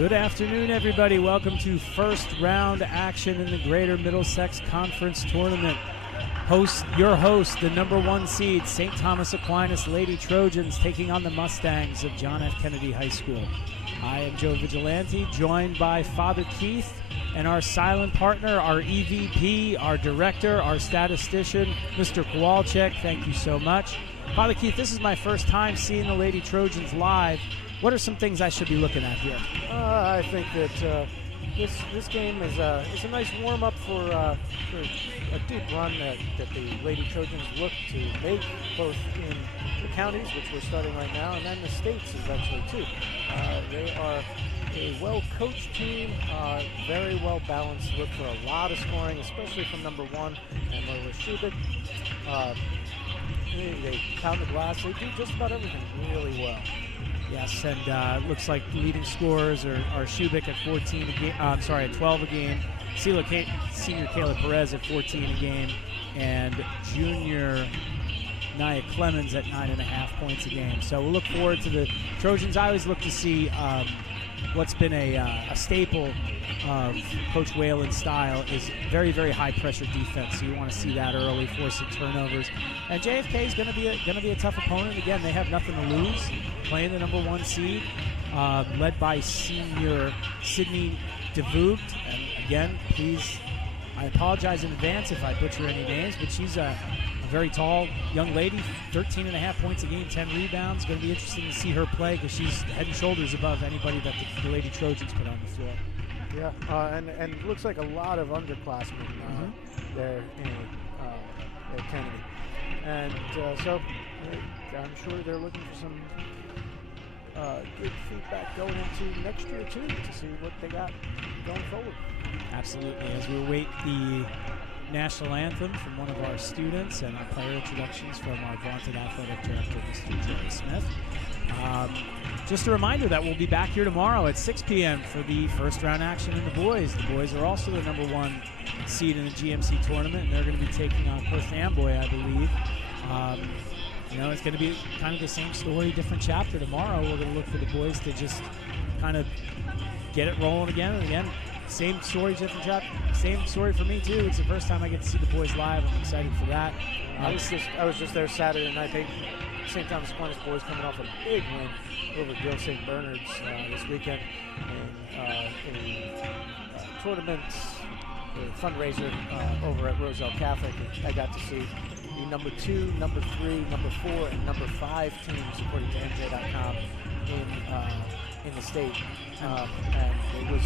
Good afternoon, everybody. Welcome to first round action in the Greater Middlesex Conference Tournament. Your host, the number 1 seed, St. Thomas Aquinas Lady Trojans, taking on the Mustangs of John F. Kennedy High School. I am Joe Vigilante, joined by Father Keith and our silent partner, our EVP, our director, our statistician, Mr. Kowalczyk. Thank you so much. Father Keith, this is my first time seeing the Lady Trojans live. What are some things I should be looking at here? I think that this game is a nice warm-up for a deep run that the Lady Trojans look to make, both in the counties, which we're starting right now, and then the states eventually too. They are a well-coached team, very well-balanced, look for a lot of scoring, especially from number 1 and Lola Shubik. They pound the glass. They do just about everything really well. Yes, and looks like leading scorers are Shubik at 14 a game. At 12 a game. Senior Kayla Perez at 14 a game, and junior Nia Clemens at 9.5 points a game. So we'll look forward to the Trojans. I always look to see what's been a staple of Coach Whalen's style is very, very high pressure defense. So you want to see that early, forcing turnovers. And JFK is going to be a tough opponent. Again, they have nothing to lose, playing the number 1 seed, led by senior Sydney DeVoogd. And again, please, I apologize in advance if I butcher any names, but she's a very tall young lady, 13.5 points a game, 10 rebounds. Going to be interesting to see her play because she's head and shoulders above anybody that the Lady Trojans put on the floor. Yeah, and it looks like a lot of underclassmen there at Kennedy. And so I'm sure they're looking for some good feedback going into next year too, to see what they got going forward. Absolutely. As we await the national anthem from one of our students and our player introductions from our vaunted athletic director, Mr. Jerry Smith. Just a reminder that we'll be back here tomorrow at 6 p.m. for the first round action in the boys. The boys are also the number 1 seed in the GMC tournament, and they're going to be taking on Perth Amboy, I believe. It's going to be kind of the same story, different chapter tomorrow. We're going to look for the boys to just kind of get it rolling again and again. Same story, different chapter. Same story for me too. It's the first time I get to see the boys live. I'm excited for that. I was just there Saturday night. St. Thomas Aquinas boys coming off a big win over Gill St. Bernard's this weekend in a tournament fundraiser over at Roselle Catholic. I got to see the number 2, number 3, number 4, and number 5 teams, according to NJ.com, in the state. And it was,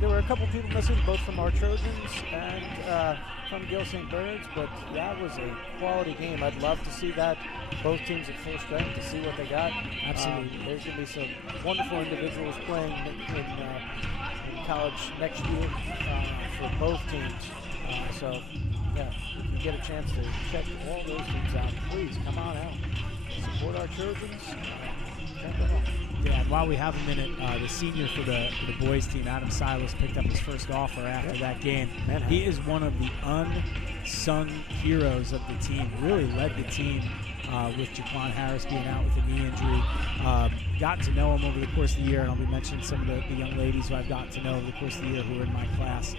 there were a couple people missing, both from our Trojans and from Gill St. Bernard's, but that was a quality game. I'd love to see that, both teams at full strength, to see what they got. Absolutely. There's going to be some wonderful individuals playing in college next year for both teams. So, yeah, if you get a chance to check all those teams out, please come on out. Support our Trojans. Check them out. Yeah, and while we have a minute, the senior for the boys team, Adam Silas, picked up his first offer after that game. He is one of the unsung heroes of the team. Really led the team with Jaquan Harris being out with a knee injury. Gotten to know him over the course of the year, and I'll be mentioning some of the young ladies who I've gotten to know over the course of the year who are in my class.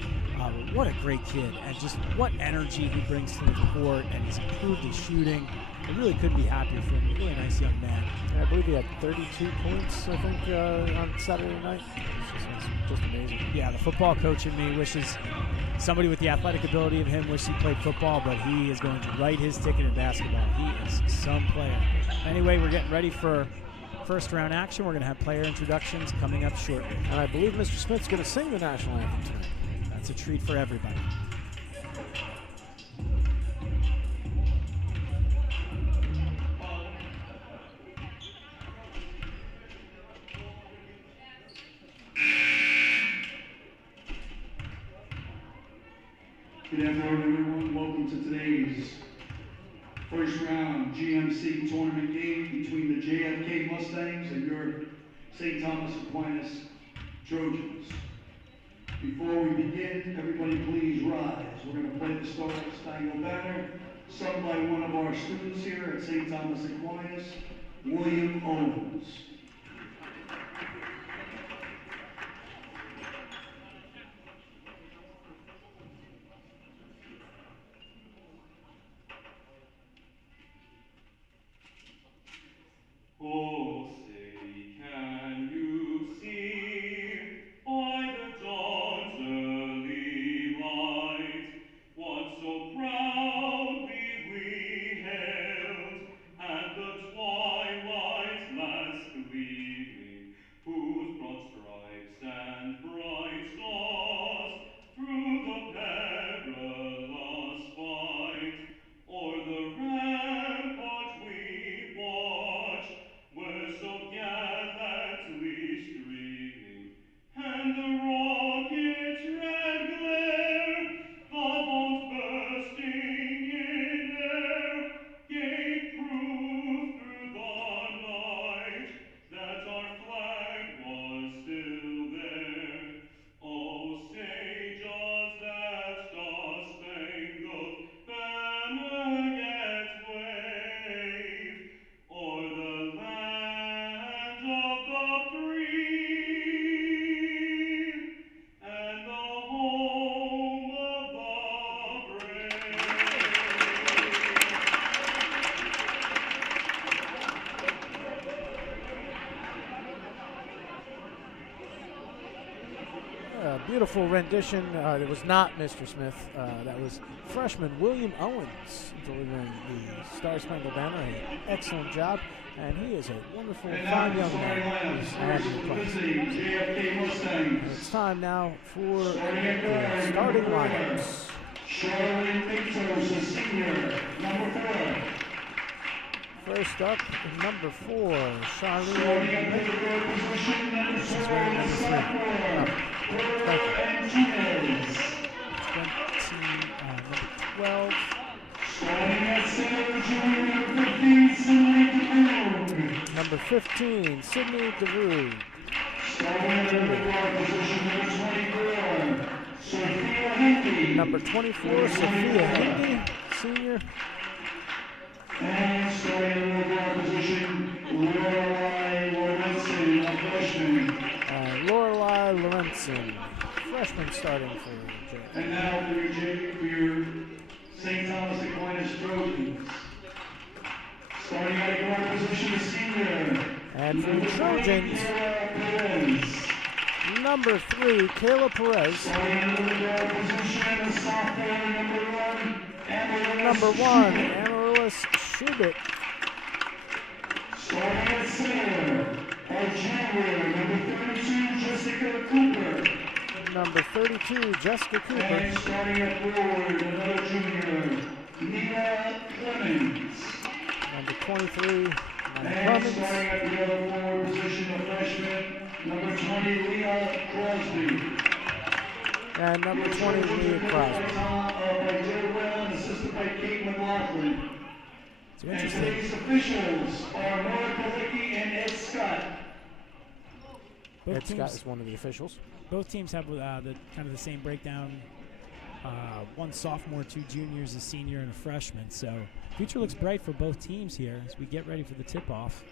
What a great kid, and just what energy he brings to the court, and he's improved his shooting. I really couldn't be happier for him. Really nice young man. Yeah, I believe he had 32 points, I think, on Saturday night. It's just amazing. Yeah, the football coach in me wishes somebody with the athletic ability of him wished he played football, but he is going to write his ticket in basketball. He is some player. Anyway, we're getting ready for first round action. We're going to have player introductions coming up shortly. And I believe Mr. Smith's going to sing the national anthem tonight. That's a treat for everybody. Good afternoon, everyone. Welcome to today's first round GMC tournament game between the JFK Mustangs and your St. Thomas Aquinas Trojans. Before we begin, everybody please rise. We're going to play the Star Spangled Banner, sung by one of our students here at St. Thomas Aquinas, William Owens. beautiful rendition. It was not Mr. Smith. That was freshman William Owens delivering the Star Spangled Banner. An excellent job. And he is a wonderful, fine young man. Who's having a class. And it's time now for the starting lineups. Charlene Victor's a senior, number 4. First up, number 4, Starting Charlene. at the guard position, number 4, number 3. Martinez. Number 12. Starting at center, junior, number 15, Sydney DeVoog. Number 15, Sydney DeVoog. Starting at the guard position, number 24, Sophia Hindy. Number 24, Sophia Hindy, senior. And starting at the guard position, Lorelei Lorenzen, a freshman. Lorelei Lorenzen, freshman starting for Jay. And now for your St. Thomas Aquinas Trojans. Starting at the guard position, a senior. And for the Trojans, Kayla Perez. number 3, Kayla Perez. Starting at the guard position, a sophomore, Number 1, Amaryllis Schubert. Starting at center, a junior, number 32, Jessica Cooper. Number 32, Jessica Cooper. And starting at forward, another junior, Nina Clemens. Number 23, Nina And Clemens. starting at the other forward position, a freshman, number 20, Leah Crosby. And number 20, Leah Crosby. By Joe Brown, assisted by Kate McLaughlin. It's And interesting. today's officials are Nora Kalicki and Ed Scott. Both Ed Scott teams, is one of the officials. both teams have the kind of the same breakdown. One sophomore, 2 juniors, a senior, and a freshman. So future looks bright for both teams here as we get ready for the tip-off.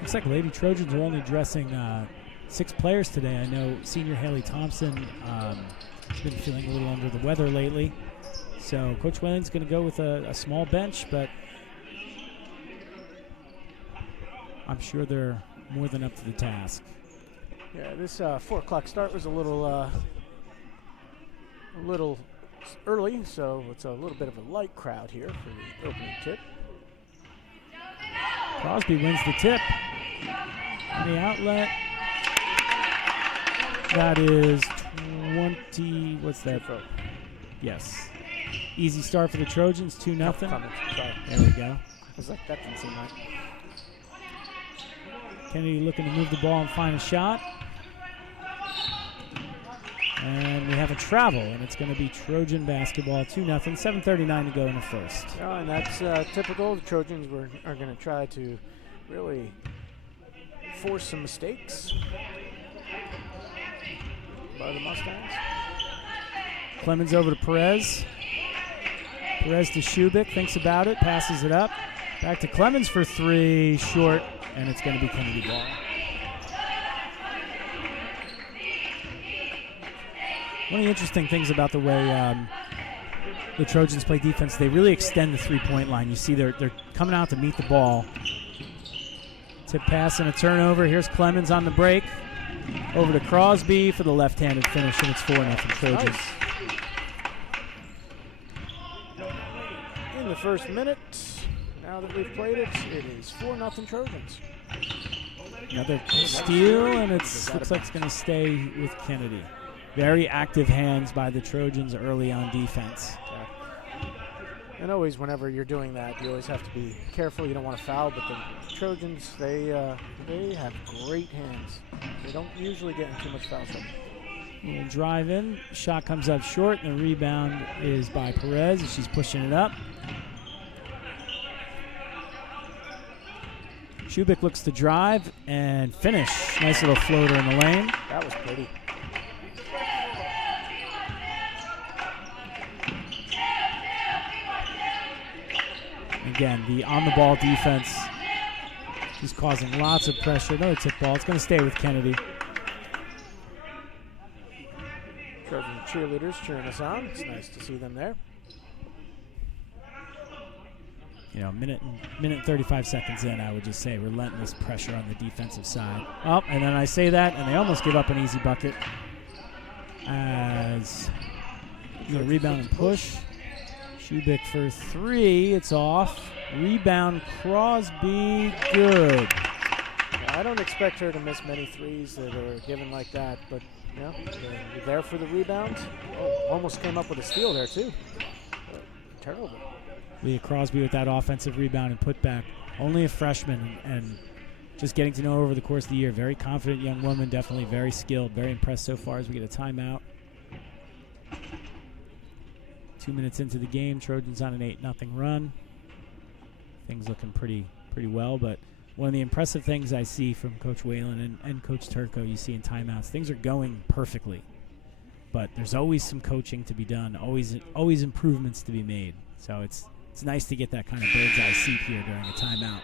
Looks like Lady Trojans are only dressing 6 players today. I know senior Haley Thompson has been feeling a little under the weather lately. So Coach Wayland's going to go with a small bench, but I'm sure they're more than up to the task. Yeah, this 4 o'clock start was a little early, so it's a little bit of a light crowd here for the opening tip. Crosby wins the tip. And the outlet. That is 20. What's that? Yes. Easy start for the Trojans, 2-0. Sorry. There we go. I was like, that didn't seem right. Kennedy looking to move the ball and find a shot. And we have a travel, and it's going to be Trojan basketball, 2-0, 7:39 to go in the first. Yeah, and that's typical. The Trojans are going to try to really force some mistakes by the Mustangs. Clemens over to Perez. Perez to Shubik, thinks about it, passes it up. Back to Clemens for 3, short, and it's going to be Kennedy ball. One of the interesting things about the way the Trojans play defense, they really extend the three-point line. You see they're coming out to meet the ball. Tip pass and a turnover. Here's Clemens on the break. Over to Crosby for the left-handed finish, and it's 4-0 Trojans. Nice. In the first minute, now that we've played it, it is 4-0 Trojans. Another steal, and it looks like it's going to stay with Kennedy. Very active hands by the Trojans early on defense. And always, whenever you're doing that, you always have to be careful. You don't want to foul, but the Trojans, they have great hands. They don't usually get in too much foul trouble. Little drive in, shot comes up short, and the rebound is by Perez, and she's pushing it up. Shubik looks to drive and finish. Nice little floater in the lane. That was pretty. Again, the on-the-ball defense She's causing lots of pressure. Another tip ball. It's going to stay with Kennedy. Trojan cheerleaders cheering us on. It's nice to see them there. You know, minute and 35 seconds in, I would just say relentless pressure on the defensive side. Oh, and then I say that, and they almost give up an easy bucket. As the rebound and push. Shubik for 3. It's off. Rebound, Crosby, good. Yeah, I don't expect her to miss many threes that are given like that, but you know, they're there for the rebound. Oh, almost came up with a steal there too. Terrible. Leah Crosby with that offensive rebound and putback. Only a freshman, and just getting to know her over the course of the year. Very confident young woman, definitely very skilled. Very impressed so far as we get a timeout. 2 minutes into the game, Trojans on an 8-0 run. Things looking pretty well, but one of the impressive things I see from Coach Whalen and Coach Turco, you see in timeouts, things are going perfectly. But there's always some coaching to be done, always improvements to be made. So it's nice to get that kind of bird's eye seat here during a timeout.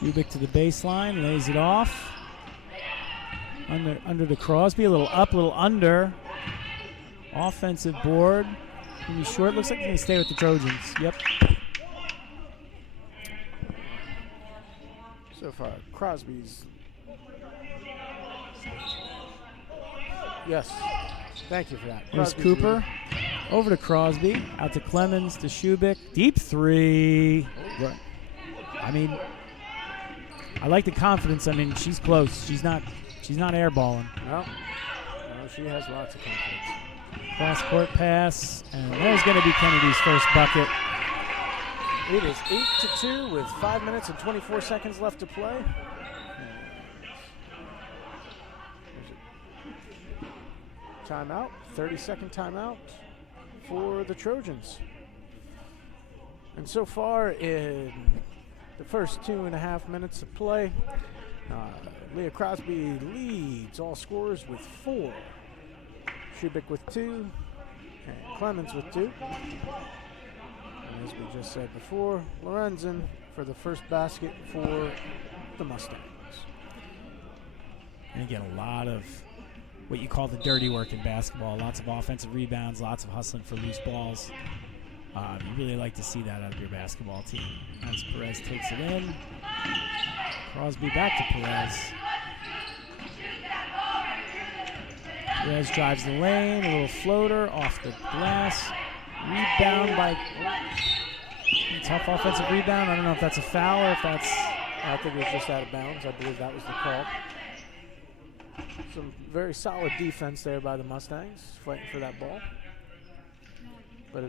Shubik to the baseline, lays it off. Under to Crosby, a little up, a little under. Offensive board. Pretty short. Looks like they're going to stay with the Trojans. Yep. So far, Crosby's. Yes. Thank you for that. There's Cooper. Over to Crosby. Out to Clemens, to Shubik. Deep 3. I mean, I like the confidence. I mean, she's close. She's not airballing. No, she has lots of confidence. Cross court pass, and there's going to be Kennedy's first bucket. It is 8-2 with 5 minutes and 24 seconds left to play. Timeout, 30-second timeout for the Trojans. And so far in the first 2.5 minutes of play, Leah Crosby leads all scorers with 4. Shubik with 2, and Clemens with 2. And as we just said before, Lorenzen for the first basket for the Mustangs. And again, a lot of what you call the dirty work in basketball. Lots of offensive rebounds, lots of hustling for loose balls. You really like to see that out of your basketball team. As Perez takes it in. Crosby back to Perez. Perez drives the lane, a little floater off the glass. Rebound by tough offensive rebound. I don't know if that's a foul or if that's. I think it was just out of bounds. I believe that was the call. Some very solid defense there by the Mustangs, fighting for that ball. But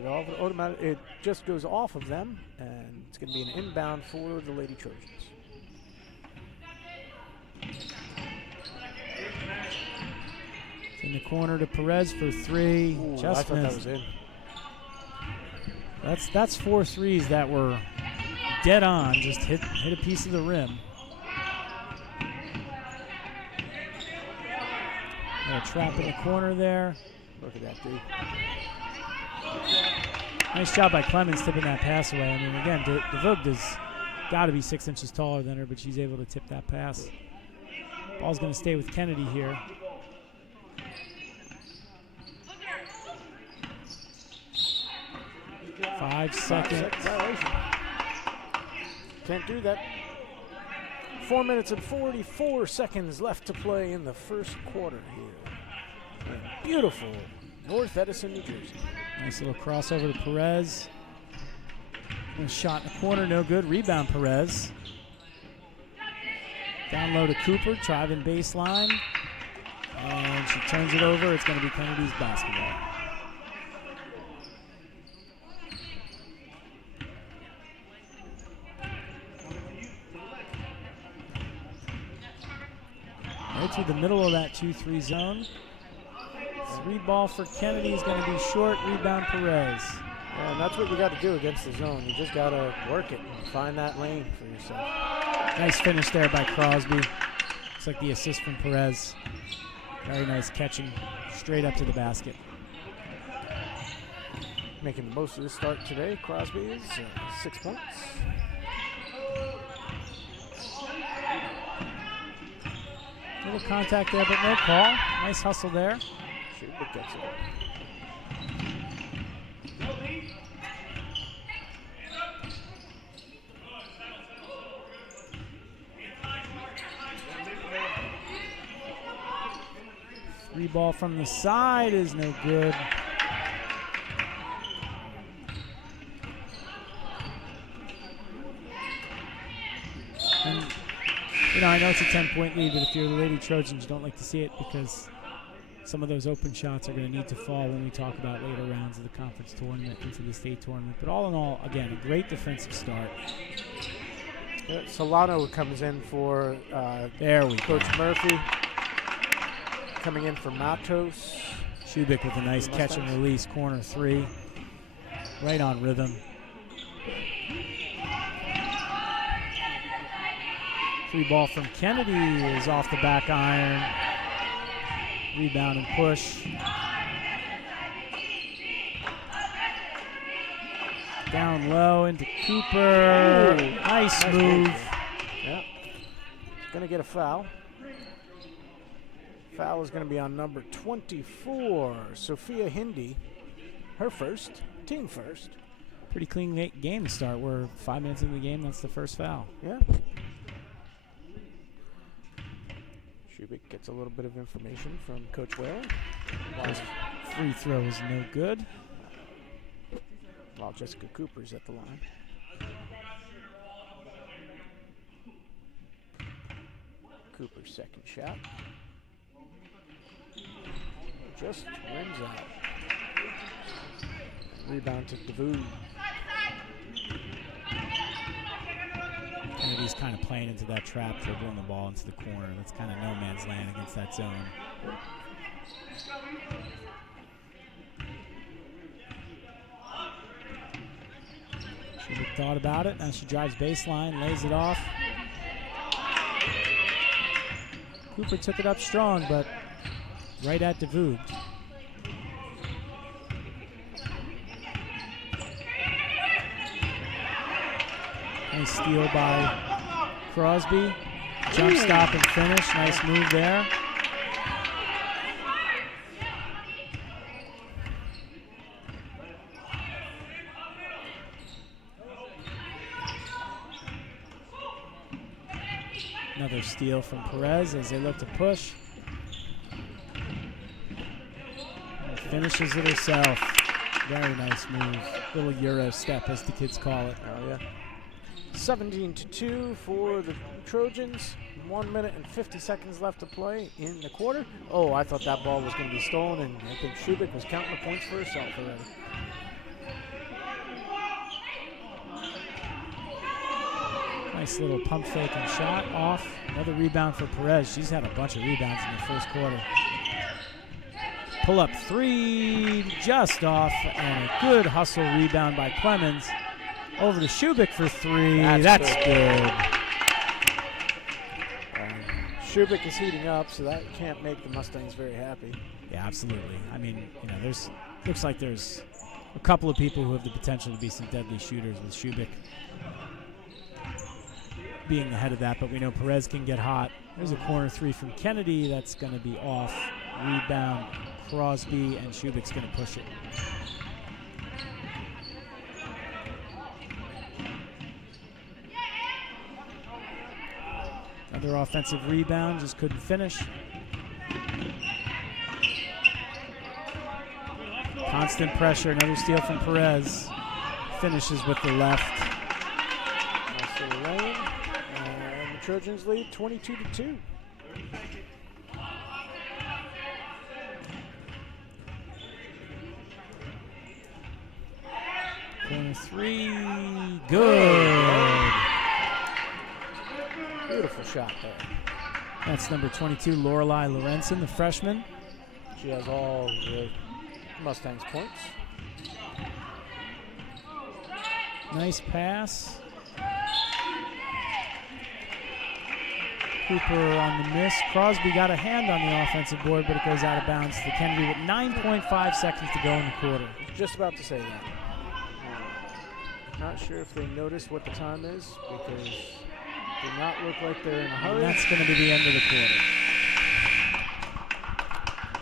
it just goes off of them, and it's going to be an inbound for the Lady Trojans. In the corner to Perez for 3. Ooh, Just I thought missed. that was in. That's 4 threes that were dead on. Just hit a piece of the rim. Got a trap in the corner there. Look at that, dude. Nice job by Clemens tipping that pass away. I mean, again, DeVoogd has got to be 6 inches taller than her, but she's able to tip that pass. Ball's going to stay with Kennedy here. Five second. Can't do that. 4 minutes and 44 seconds left to play in the first quarter here. In beautiful North Edison, New Jersey. Nice little crossover to Perez. A shot in the corner, no good. Rebound Perez. Down low to Cooper, driving baseline. And she turns it over. It's going to be Kennedy's basketball. through the middle of that 2-3 zone. 3 ball for Kennedy is going to be short. Rebound Perez. Yeah, and that's what you got to do against the zone. You just got to work it and find that lane for yourself. Nice finish there by Crosby. Looks like the assist from Perez. Very nice catching straight up to the basket. Making the most of this start today, Crosby is 6 points. Little contact there, but no call. Nice hustle there. Shubik gets it. Free ball from the side is no good. And, you know, I know it's a 10-point lead, but if you're the Lady Trojans, you don't like to see it because some of those open shots are going to need to fall when we talk about later rounds of the conference tournament into the state tournament. But all in all, again, a great defensive start. Solano comes in for There we Coach Murphy. Coming in for Matos. Shubik with a nice catch and release, corner 3. Right on rhythm. Free ball from Kennedy is off the back iron. Rebound and push. Down low into Cooper. Ooh, nice move. Yeah. Going to get a foul. Foul is going to be on number 24, Sophia Hindi. Her first, team first. Pretty clean game to start. We're 5 minutes into the game. That's the first foul. Yeah. Shubik gets a little bit of information from Coach Whalen. Free throw is no good. While Jessica Cooper's at the line. Cooper's second shot. Just rims out. Rebound to DeVoe. Kennedy's kind of playing into that trap, dribbling the ball into the corner. That's kind of no man's land against that zone. She thought about it. Now she drives baseline, lays it off. Cooper took it up strong, but right at DeVoe. Nice steal by Crosby. Jump stop and finish. Nice move there. Another steal from Perez as they look to push. And finishes it herself. Very nice move. Little Euro step, as the kids call it. Oh, yeah. 17-2 for the Trojans. 1 minute and 50 seconds left to play in the quarter. Oh, I thought that ball was going to be stolen, and I think Shubik was counting the points for herself already. Nice little pump fake and shot off. Another rebound for Perez. She's had a bunch of rebounds in the first quarter. Pull up 3, just off, and a good hustle rebound by Clemens. Over to Shubik for 3. That's good. Shubik is heating up, so that can't make the Mustangs very happy. Yeah, absolutely. I mean, you know, looks like there's a couple of people who have the potential to be some deadly shooters, with Shubik being the head of that, but we know Perez can get hot. There's a corner 3 from Kennedy that's going to be off. Rebound Crosby, and Shubik's going to push it. Another offensive rebound, just couldn't finish. Constant pressure, another steal from Perez. Finishes with the left. Nice little lane, and the Trojans lead 22-2. Corner 3, good. Beautiful shot there. That's number 22, Lorelei Lorenzen, the freshman. She has all the Mustangs points. Nice pass. Cooper on the miss. Crosby got a hand on the offensive board, but it goes out of bounds to Kennedy with 9.5 seconds to go in the quarter. Just about to say that. Not sure if they noticed what the time is because they do not look like they're in a hurry. And that's going to be the end of the quarter.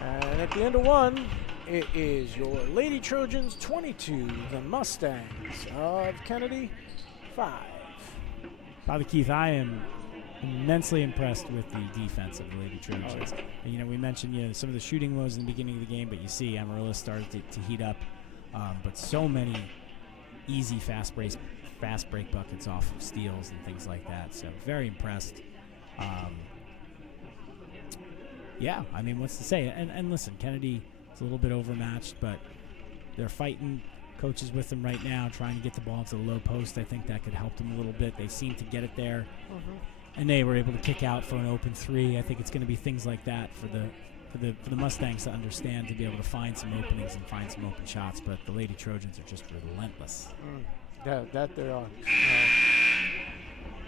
And at the end of one, it is your Lady Trojans 22, the Mustangs of Kennedy 5. Father Keith, I am immensely impressed with the defense of the Lady Trojans. And, you know, we mentioned, you know, some of the shooting woes in the beginning of the game, but you see Amarillo started to heat up. But so many easy fast break buckets off of steals and things like that. So very impressed. Yeah, I mean, what's to say? And listen, Kennedy is a little bit overmatched, but they're fighting. Coach is with them right now, trying to get the ball into the low post. I think that could help them a little bit. They seem to get it there. And they were able to kick out for an open three. I think it's going to be things like that for the Mustangs to understand, to be able to find some openings and find some open shots. But the Lady Trojans are just relentless. That they are.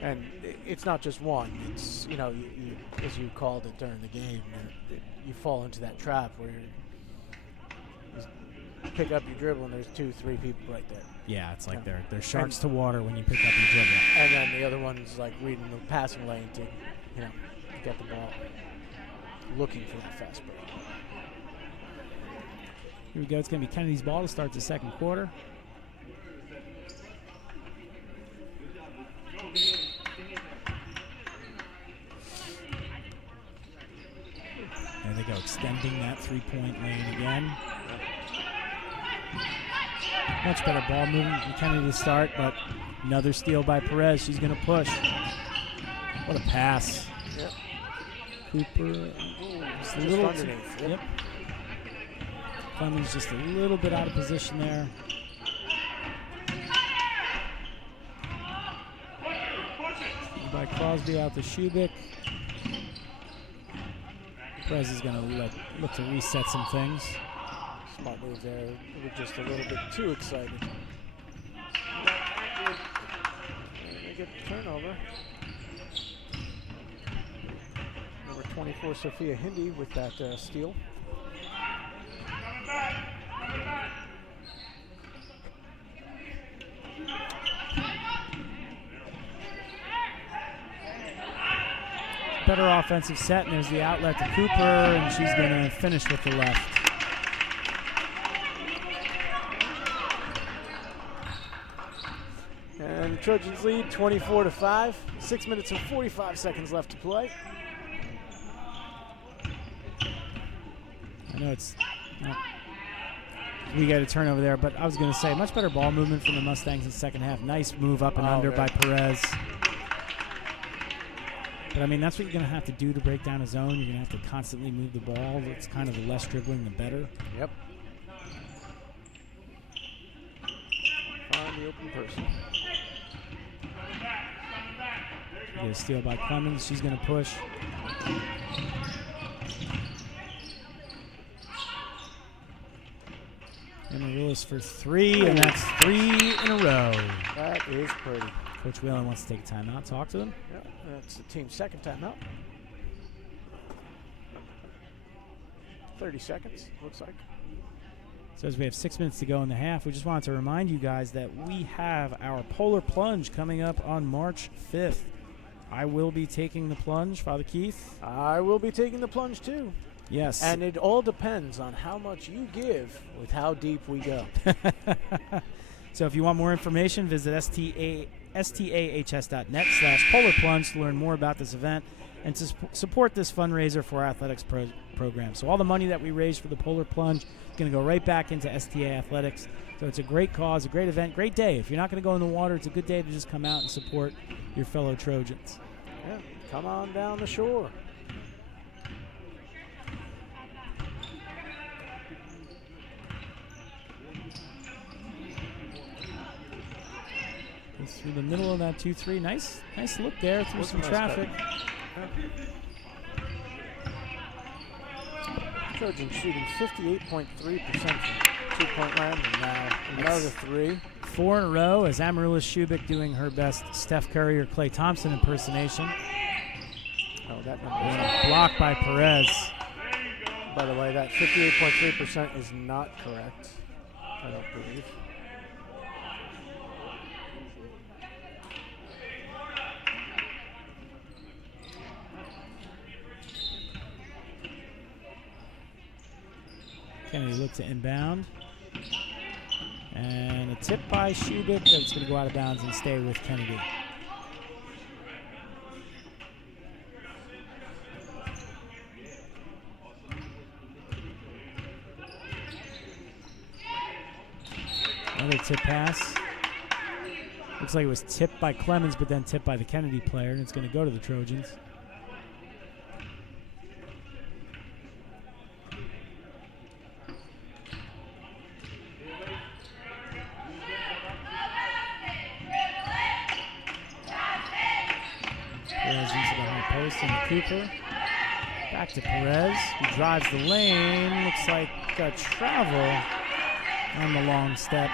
And it's not just one. It's, you know, you, as you called it during the game, you fall into that trap where you pick up your dribble and there's 2-3 people right there. Yeah, it's like they're sharks to water when you pick up your dribble. And then the other one's like reading the passing lane to, you know, get the ball, looking for that fast break. Here we go. It's going to be Kennedy's ball to start the second quarter. There they go, extending that three-point lane again. Much better ball movement from Kennedy to start, but another steal by Perez. She's going to push. What a pass. Yep. Cooper. Just a little underneath. Yep. Clemens just a little bit out of position there. By Crosby out to Shubik. Perez is going to look to reset some things. Smart move there. We were just a little bit too excited. And they get the turnover. Number 24, Sophia Hindi, with that steal. Better offensive set, and there's the outlet to Cooper, and she's going to finish with the left. And the Trojans lead 24-5. 6 minutes and 45 seconds left to play. I know we got a turnover there, but I was going to say much better ball movement from the Mustangs in the second half. Nice move up and under by Perez. But, I mean, that's what you're going to have to do to break down a zone. You're going to have to constantly move the ball. It's kind of the less dribbling, the better. Yep. Find the open person. Get a steal by Clemens. She's going to push. Emma Willis for three, and that's 3 in a row. That is pretty. Coach Whalen wants to take a timeout. Talk to them. Yep, that's the team's second timeout. 30 seconds, looks like. So as we have 6 minutes to go in the half, we just wanted to remind you guys that we have our Polar Plunge coming up on March 5th. I will be taking the plunge, Father Keith. I will be taking the plunge too. Yes. And it all depends on how much you give with how deep we go. So if you want more information, visit stahs.net/polarplunge to learn more about this event and to support this fundraiser for our athletics program. So all the money that we raise for the Polar Plunge is going to go right back into STA Athletics. So it's a great cause, a great event, great day. If you're not going to go in the water, it's a good day to just come out and support your fellow Trojans. Yeah, come on down the shore. Through the middle of that 2-3. Nice look there through some traffic. Trojans shooting 58.3% from two-point land, and now another three. 4 in a row as Amaryllis Shubik doing her best Steph Curry or Klay Thompson impersonation. Oh, that number is Blocked by Perez. By the way, that 58.3% is not correct, I don't believe. Kennedy looks to inbound. And a tip by Shubik that's going to go out of bounds and stay with Kennedy. Another tip pass. Looks like it was tipped by Clemens, but then tipped by the Kennedy player, and it's going to go to the Trojans. Perez into the high post and Cooper. Back to Perez. He drives the lane. Looks like a travel on the long step.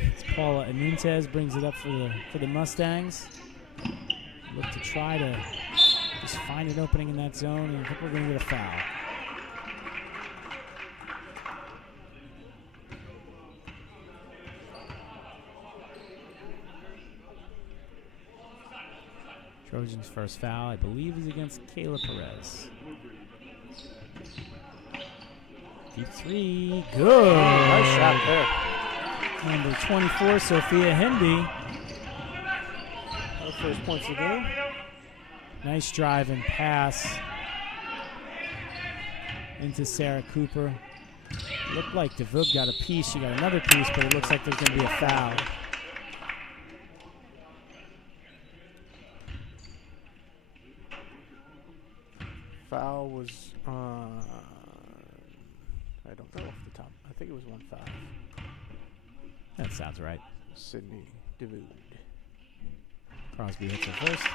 It's Paula Anuntes brings it up for the Mustangs. Look to try to just find an opening in that zone, and I think we're going to get a foul. Trojans' first foul, I believe, is against Kayla Perez. Deep three, good. Nice shot there. Number 24, Sophia Hindi. Her first points of the game. Nice drive and pass into Sarah Cooper. Looked like DeVoog got a piece. She got another piece, but it looks like there's going to be a foul. Foul was, I don't know off the top. I think it was 1 foul. That sounds right. Sydney DeVoog. Crosby hits her first.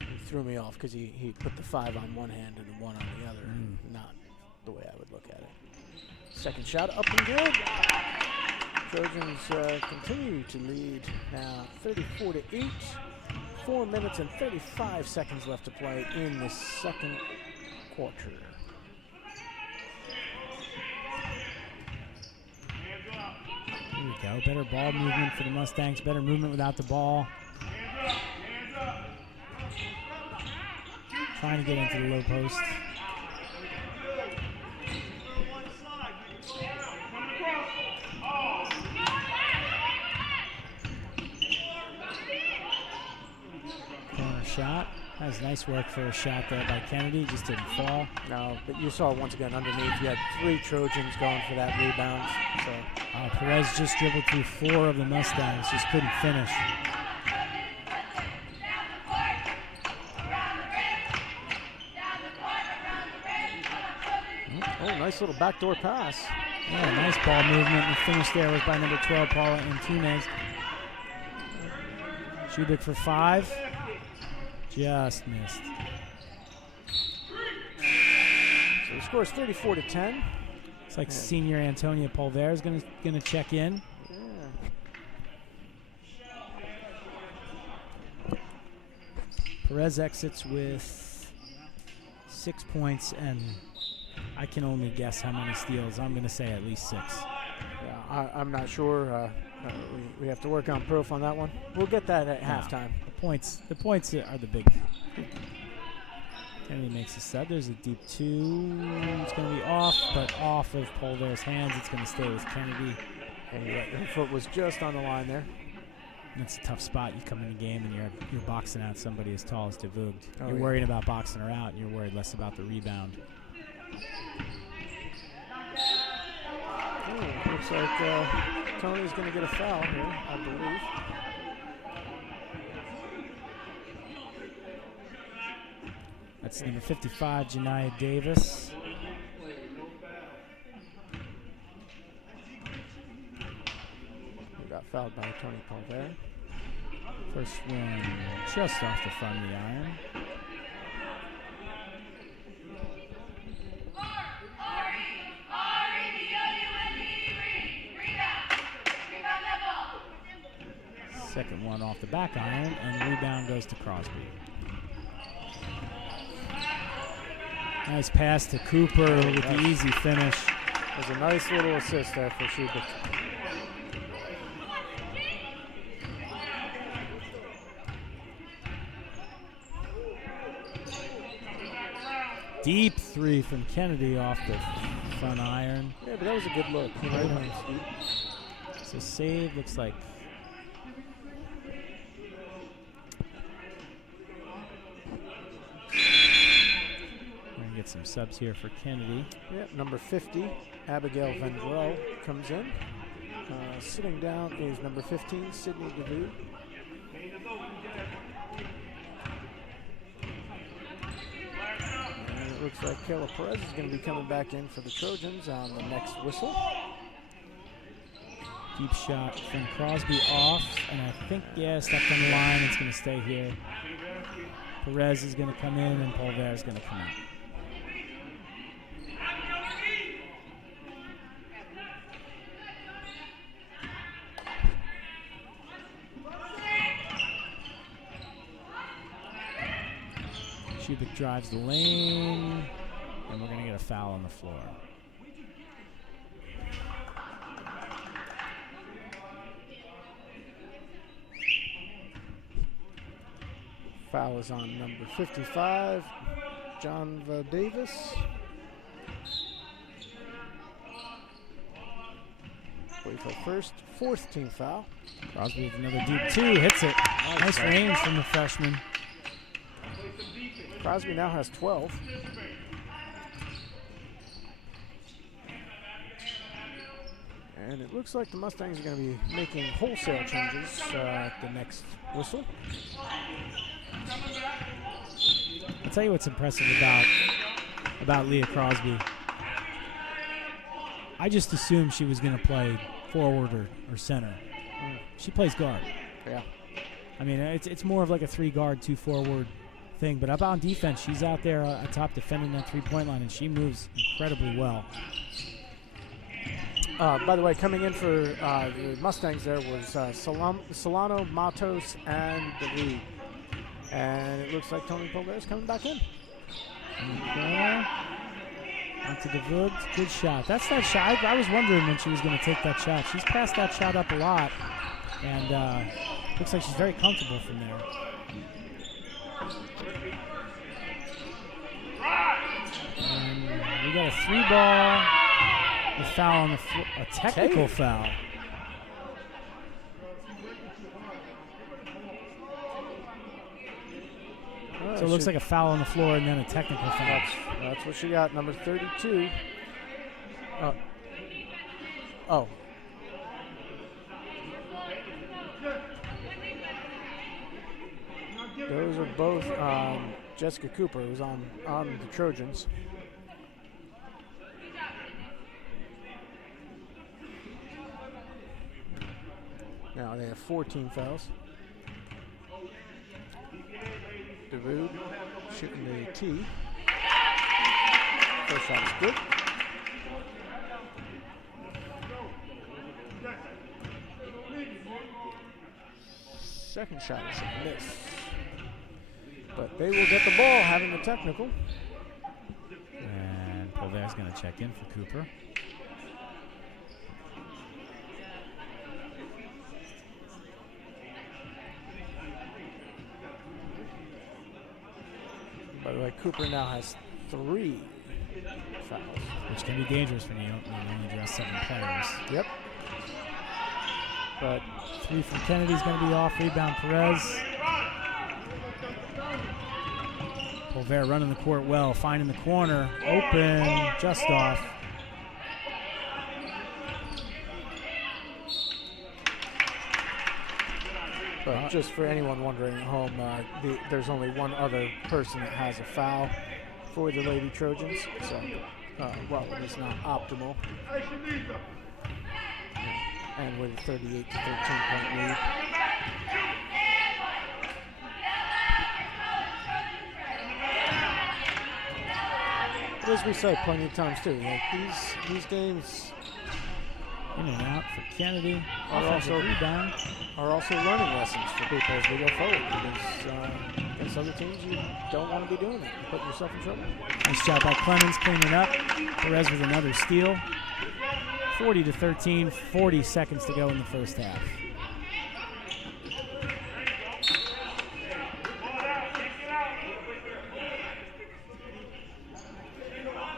He threw me off because he put the 5 on one hand and the 1 on the other. Not the way I would look at it. Second shot up and good. Trojans continue to lead now 34-8. 4 minutes and 35 seconds left to play in the second quarter. Here we go. Better ball movement for the Mustangs. Better movement without the ball. Trying to get into the low post. Corner shot. That was nice work for a shot there by Kennedy. Just didn't fall. No, but you saw once again underneath, you had 3 Trojans going for that rebound. So Perez just dribbled through 4 of the Mustangs. Just couldn't finish. oh, nice little backdoor pass. Yeah, nice ball movement. The finish there was by number 12, Paula Antunes. Shubik for 5. Just missed. So the score is 34-10. It's like senior Antonia Polver is gonna check in. Yeah. Perez exits with 6 points, and I can only guess how many steals. I'm gonna say at least 6. Yeah, I'm not sure. We have to work on proof on that one. We'll get that at halftime. The points are the big. Kennedy makes a sub. There's a deep 2. It's going to be off, but off of Polver's hands. It's going to stay with Kennedy. And her foot was just on the line there. And it's a tough spot. You come in the game and you're boxing out somebody as tall as DeVoog. Oh, you're yeah. worried about boxing her out, and you're worried less about the rebound. Looks like Tony's going to get a foul here, I believe. That's number 55, Janiyah Davis. Fouled by Tony Polver. First one just off the front of the iron. Second one off the back iron, and the rebound goes to Crosby. Nice pass to Cooper with the easy finish. There's a nice little assist there for Schubert. Deep three from Kennedy off the front iron. Yeah, but that was a good look. So save looks like we're gonna get some subs here for Kennedy. Yep, number 50, Abigail Vendrell comes in. Sitting down is number 15, Sydney DeVue. And it looks like Kayla Perez is going to be coming back in for the Trojans on the next whistle. Deep shot from Crosby off, and I think, yeah, stepped on the line. It's going to stay here. Perez is going to come in, and Polver is going to come out. Schubert drives the lane, and we're going to get a foul on the floor. Foul is on number 55, John Davis. Wait for first, fourth team foul. Crosby with another deep two, hits it. Nice range from the freshman. Crosby now has 12. And it looks like the Mustangs are going to be making wholesale changes at the next whistle. I'll tell you what's impressive about Leah Crosby. I just assumed she was going to play forward or center. She plays guard. Yeah. I mean, it's more of like a 3-guard, 2-forward thing. But up on defense, she's out there atop defending that 3-point line, and she moves incredibly well. By the way, coming in for the Mustangs there was Solano, Matos, and DeVue. And it looks like Tony Polver is coming back in. Onto DeVue. Good shot. That's that shot. I was wondering when she was going to take that shot. She's passed that shot up a lot. And looks like she's very comfortable from there. And we got a 3-ball. A foul on the floor. A technical foul. So it looks like a foul on the floor and then a technical foul. That's what she got, number 32. Oh. Those are both Jessica Cooper, who's on the Trojans. Now they have 14 fouls. DeVue shooting the tee. First shot is good. Second shot is a miss. But they will get the ball, having the technical. And Polver's going to check in for Cooper. By the way, Cooper now has 3 fouls. Which can be dangerous when you only dress 7 players. Yep. But 3 from Kennedy's going to be off. Rebound Perez. Polver running the court well, finding the corner. Open, just off. But just for anyone wondering at home, there's only one other person that has a foul for the Lady Trojans. So, well, it's not optimal. and with a 38 to 13 point lead. But as we said plenty of times too, like these games In and out for Kennedy. are Offensive also rebound. learning lessons for people as we go forward, because against other teams you don't want to be doing that. You're putting yourself in trouble. Nice job by Clemens cleaning up. Perez with another steal. 40 to 13, 40 seconds to go in the first half.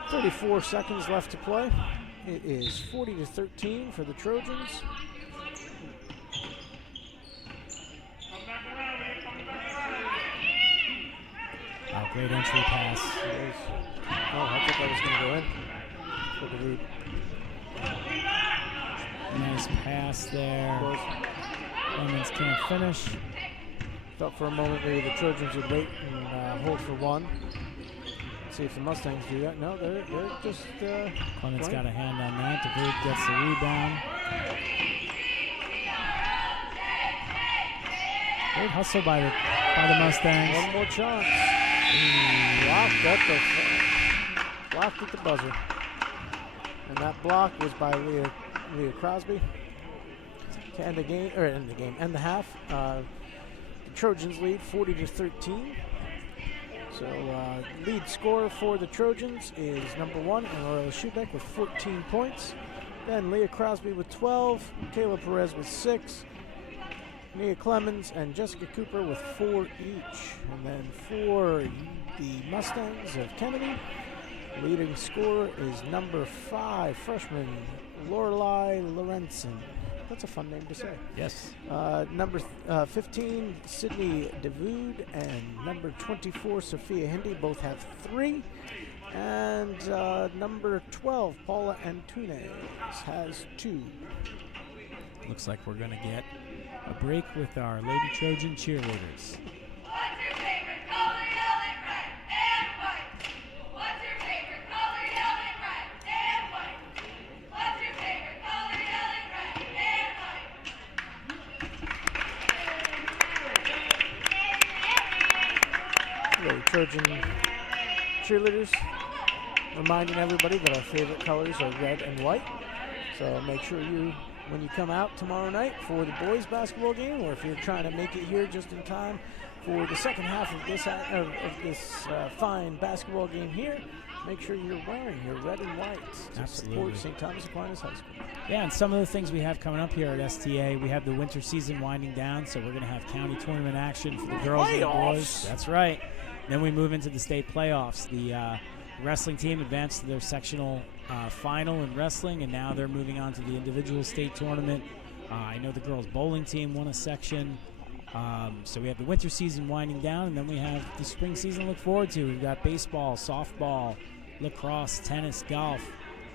.34 seconds left to play. It is 40 to 13 for the Trojans. Oh, great entry pass. Oh, I thought that was going to go in. For the lead. Nice pass there. Clemens can't finish. Thought for a moment maybe the Trojans would wait and hold for one. See if the Mustangs do that. No, they're just. Clemens playing. got a hand on that. DeVoot gets the rebound. Great hustle by the Mustangs. One more chance. Blocked at the buzzer. And that block was by Leah Crosby. To end the half. The Trojans lead 40 to 13. So lead scorer for the Trojans is number 1, Aurora Schubeck with 14 points. Then Leah Crosby with 12, Kayla Perez with 6, Nia Clemens and Jessica Cooper with 4 each. And then for the Mustangs of Kennedy, leading scorer is number 5, freshman Lorelei Lorenzen. That's a fun name to say. Yes. Number 15, Sydney DeVood, and number 24, Sophia Hindi, both have 3. And number 12, Paula Antunes, has 2. Looks like we're going to get a break with our Lady Trojan cheerleaders. Trojan cheerleaders, reminding everybody that our favorite colors are red and white. So make sure when you come out tomorrow night for the boys basketball game, or if you're trying to make it here just in time for the second half of this fine basketball game here, make sure you're wearing your red and white to support St. Thomas Aquinas High School. Yeah, and some of the things we have coming up here at STA, we have the winter season winding down, so we're going to have county tournament action for the girls and the boys. That's right. Then we move into the state playoffs. The wrestling team advanced to their sectional final in wrestling, and now they're moving on to the individual state tournament. I know the girls bowling team won a section. So we have the winter season winding down, and then we have the spring season to look forward to. We've got baseball, softball, lacrosse, tennis, golf,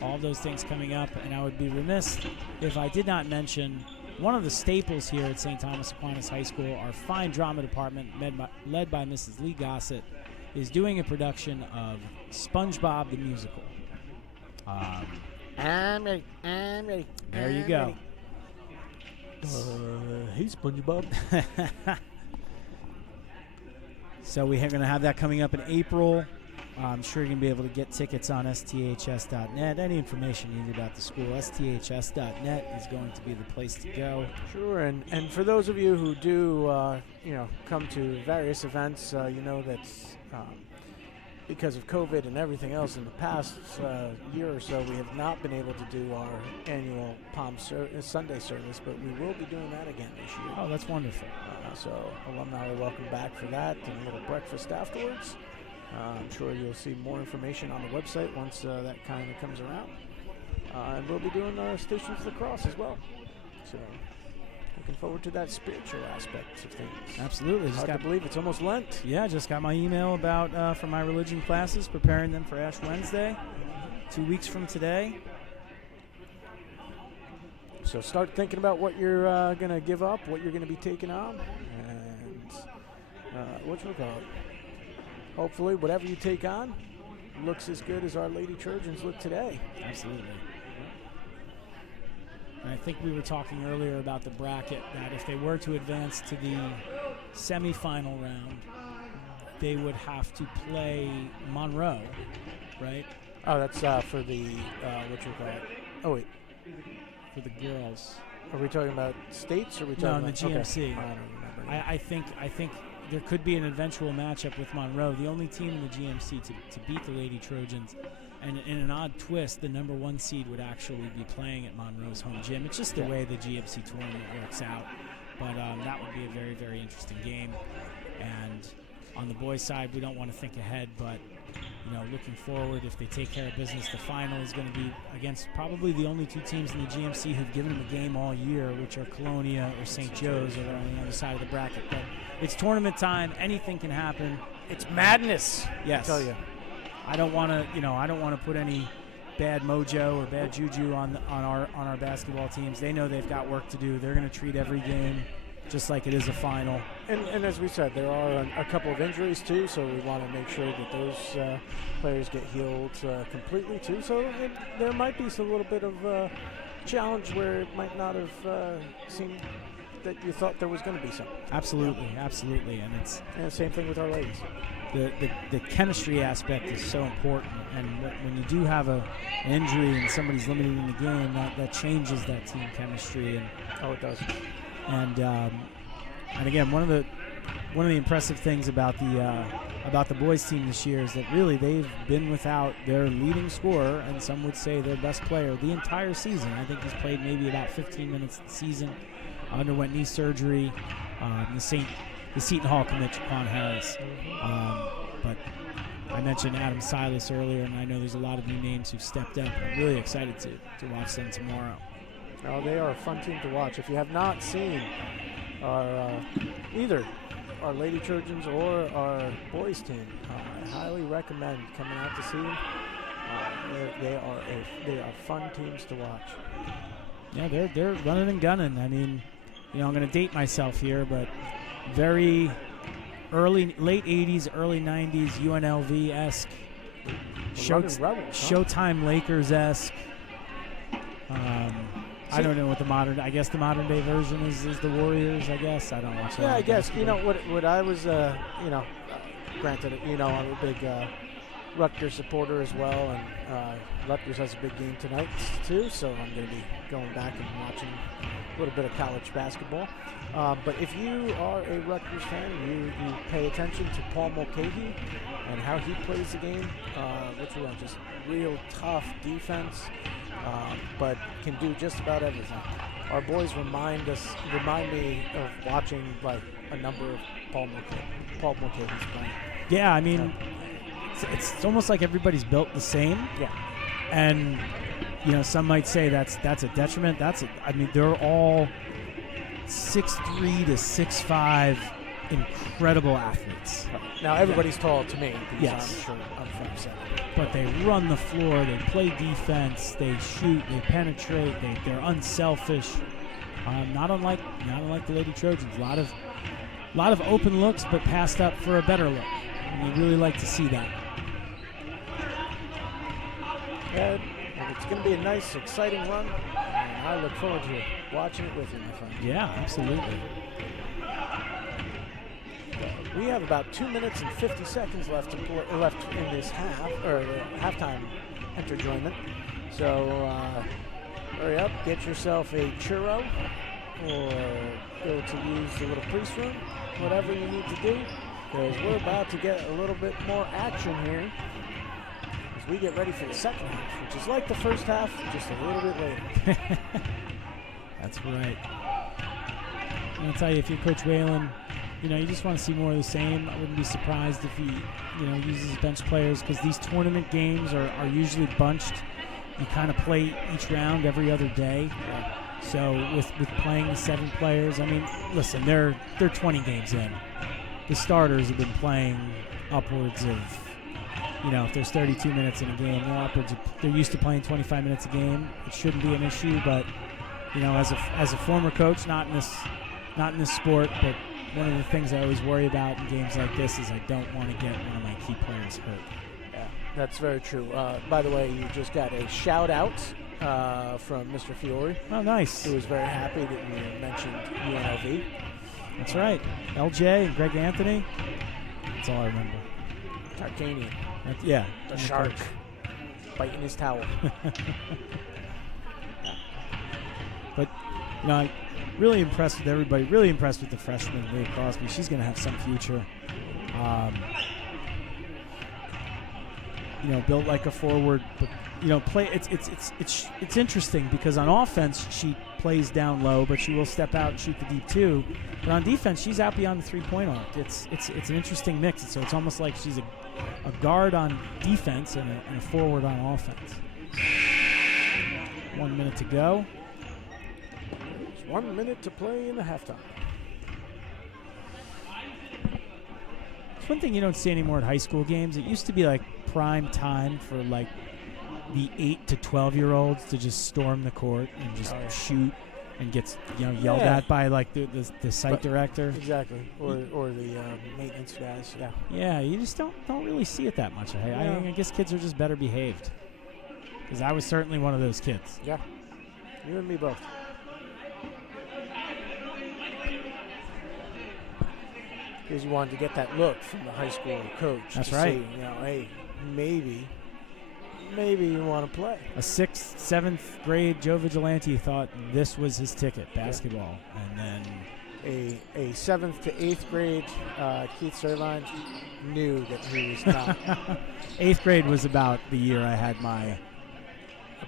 all those things coming up. And I would be remiss if I did not mention one of the staples here at St. Thomas Aquinas High School, our fine drama department, led by Mrs. Lee Gossett, is doing a production of SpongeBob the Musical. I'm ready. There you go. Hey, SpongeBob. So we're going to have that coming up in April. I'm sure you're going to be able to get tickets on sths.net. Any information you need about the school, sths.net is going to be the place to go. Sure, and for those of you who do, come to various events, you know that because of COVID and everything else in the past year or so, we have not been able to do our annual Sunday service, but we will be doing that again this year. Oh, that's wonderful. So alumni are welcome back for that, and a little breakfast afterwards. I'm sure you'll see more information on the website once that kind of comes around. And we'll be doing Stations of the Cross as well. So looking forward to that spiritual aspect of things. Absolutely. Hard to believe it's almost Lent. Yeah, just got my email about for my religion classes, preparing them for Ash Wednesday, 2 weeks from today. So start thinking about what you're going to give up, what you're going to be taking on, and hopefully whatever you take on looks as good as our Lady Trojans look today. Absolutely. All I think we were talking earlier about the bracket, that if they were to advance to the semifinal round, they would have to play Monroe, right? Oh, that's for the what you call it? Oh wait, For the girls. are we talking about states? Or are we No, talking in the about GMC. Okay. I don't remember. I think there could be an eventual matchup with Monroe, the only team in the GMC to beat the Lady Trojans. And in an odd twist, the number 1 seed would actually be playing at Monroe's home gym. It's just the way the GMC tournament works out. But that would be a very, very interesting game. And on the boys' side, we don't want to think ahead, but looking forward, if they take care of business, the final is going to be against probably the only 2 teams in the GMC who've given them a game all year, which are Colonia or St. Joe's, or they're on the other side of the bracket. But it's tournament time. Anything can happen. It's madness. Yes. I tell you. I don't want to put any bad mojo or bad juju on our basketball teams. They know they've got work to do. They're going to treat every game just like it is a final. And as we said, there are a couple of injuries too, so we want to make sure that those players get healed completely too. So there might be a little bit of challenge where it might not have seemed that you thought there was going to be some. Absolutely, and it's same thing with our ladies. The chemistry aspect is so important, and when you do have an injury and somebody's limited in the game, that changes that team chemistry. And it does. And again, one of the impressive things about the boys team this year is that really they've been without their leading scorer, and some would say their best player, the entire season. I think he's played maybe about 15 minutes this season. Underwent knee surgery. The Seton Hall commit, Quan Harris. But I mentioned Adam Silas earlier, and I know there's a lot of new names who've stepped up. I'm really excited to watch them tomorrow. Oh, they are a fun team to watch. If you have not seen either our Lady Trojans or our boys team, I highly recommend coming out to see them. They are fun teams to watch. Yeah, they're running and gunning. I mean, I'm going to date myself here, but very late 80s, early 90s UNLV-esque, Showtime Lakers-esque. I don't know what I guess the modern day version is the Warriors, I guess. I don't watch that. Yeah, I guess. What I was, granted, I'm a big Rutgers supporter as well, and Rutgers has a big game tonight too, so I'm going to be going back and watching a little bit of college basketball. But if you are a Rutgers fan, you pay attention to Paul Mulcahy and how he plays the game, which is just real tough defense, but can do just about everything. Our boys remind me of watching like a number of Paul Mulcahy's playing. Yeah, I mean, it's almost like everybody's built the same. Yeah. And some might say that's a detriment. I mean, they're all 6'3" to 6'5", incredible athletes. Now everybody's tall to me. Yes. I'm 5'7". But they run the floor. They play defense. They shoot. They penetrate. They're unselfish. Not unlike the Lady Trojans. A lot of open looks, but passed up for a better look. And you really like to see that. Yeah, it's going to be a nice, exciting run, and I look forward to watching it with you, my friend. Yeah, absolutely. We have about 2 minutes and 50 seconds left in this halftime entertainment. So hurry up, get yourself a churro, or go to use the little priest room, whatever you need to do, because we're about to get a little bit more action here as we get ready for the second half, which is like the first half, just a little bit later. That's right. I'm going to tell you, if you're Coach Whalen, you just want to see more of the same. I wouldn't be surprised if he, uses bench players, because these tournament games are usually bunched. You kind of play each round every other day. So with playing the 7 players, I mean, listen, they're 20 games in. The starters have been playing upwards of, if there's 32 minutes in a game, they're used to playing 25 minutes a game. It shouldn't be an issue, but as a former coach, not in this sport, but one of the things I always worry about in games like this is I don't want to get one of my key players hurt. Yeah, that's very true. By the way, you just got a shout out from Mr. Fiore. Oh, nice. He was very happy that you mentioned UNLV. That's right. LJ and Greg Anthony. That's all I remember. Tarkanian. Yeah. The shark. Biting his towel. But, you know, I'm really impressed with everybody. Really impressed with the freshman, Leah Crosby. She's going to have some future. You know, built like a forward, but you know, play. It's interesting because on offense she plays down low, but she will step out and shoot the deep too. But on defense, she's out beyond the 3-point arc. It's an interesting mix. So it's almost like she's a guard on defense and a forward on offense. 1 minute to go. There's 1 minute to play in the halftime. It's one thing you don't see anymore at high school games. It used to be like prime time for like the 8 to 12-year-olds to just storm the court and just shoot and get yelled at by like the site director. Exactly, or the maintenance guys. Yeah. Yeah, you just don't really see it that much. I guess kids are just better behaved. Because I was certainly one of those kids. Yeah, you and me both. Because you wanted to get that look from the high school coach. That's to right. See, you know, hey, maybe you want to play. A 6th, 7th grade Joe Vigilante thought this was his ticket, basketball. And then a 7th to 8th grade Keith Sirline knew that he was not. 8th grade was about the year I had my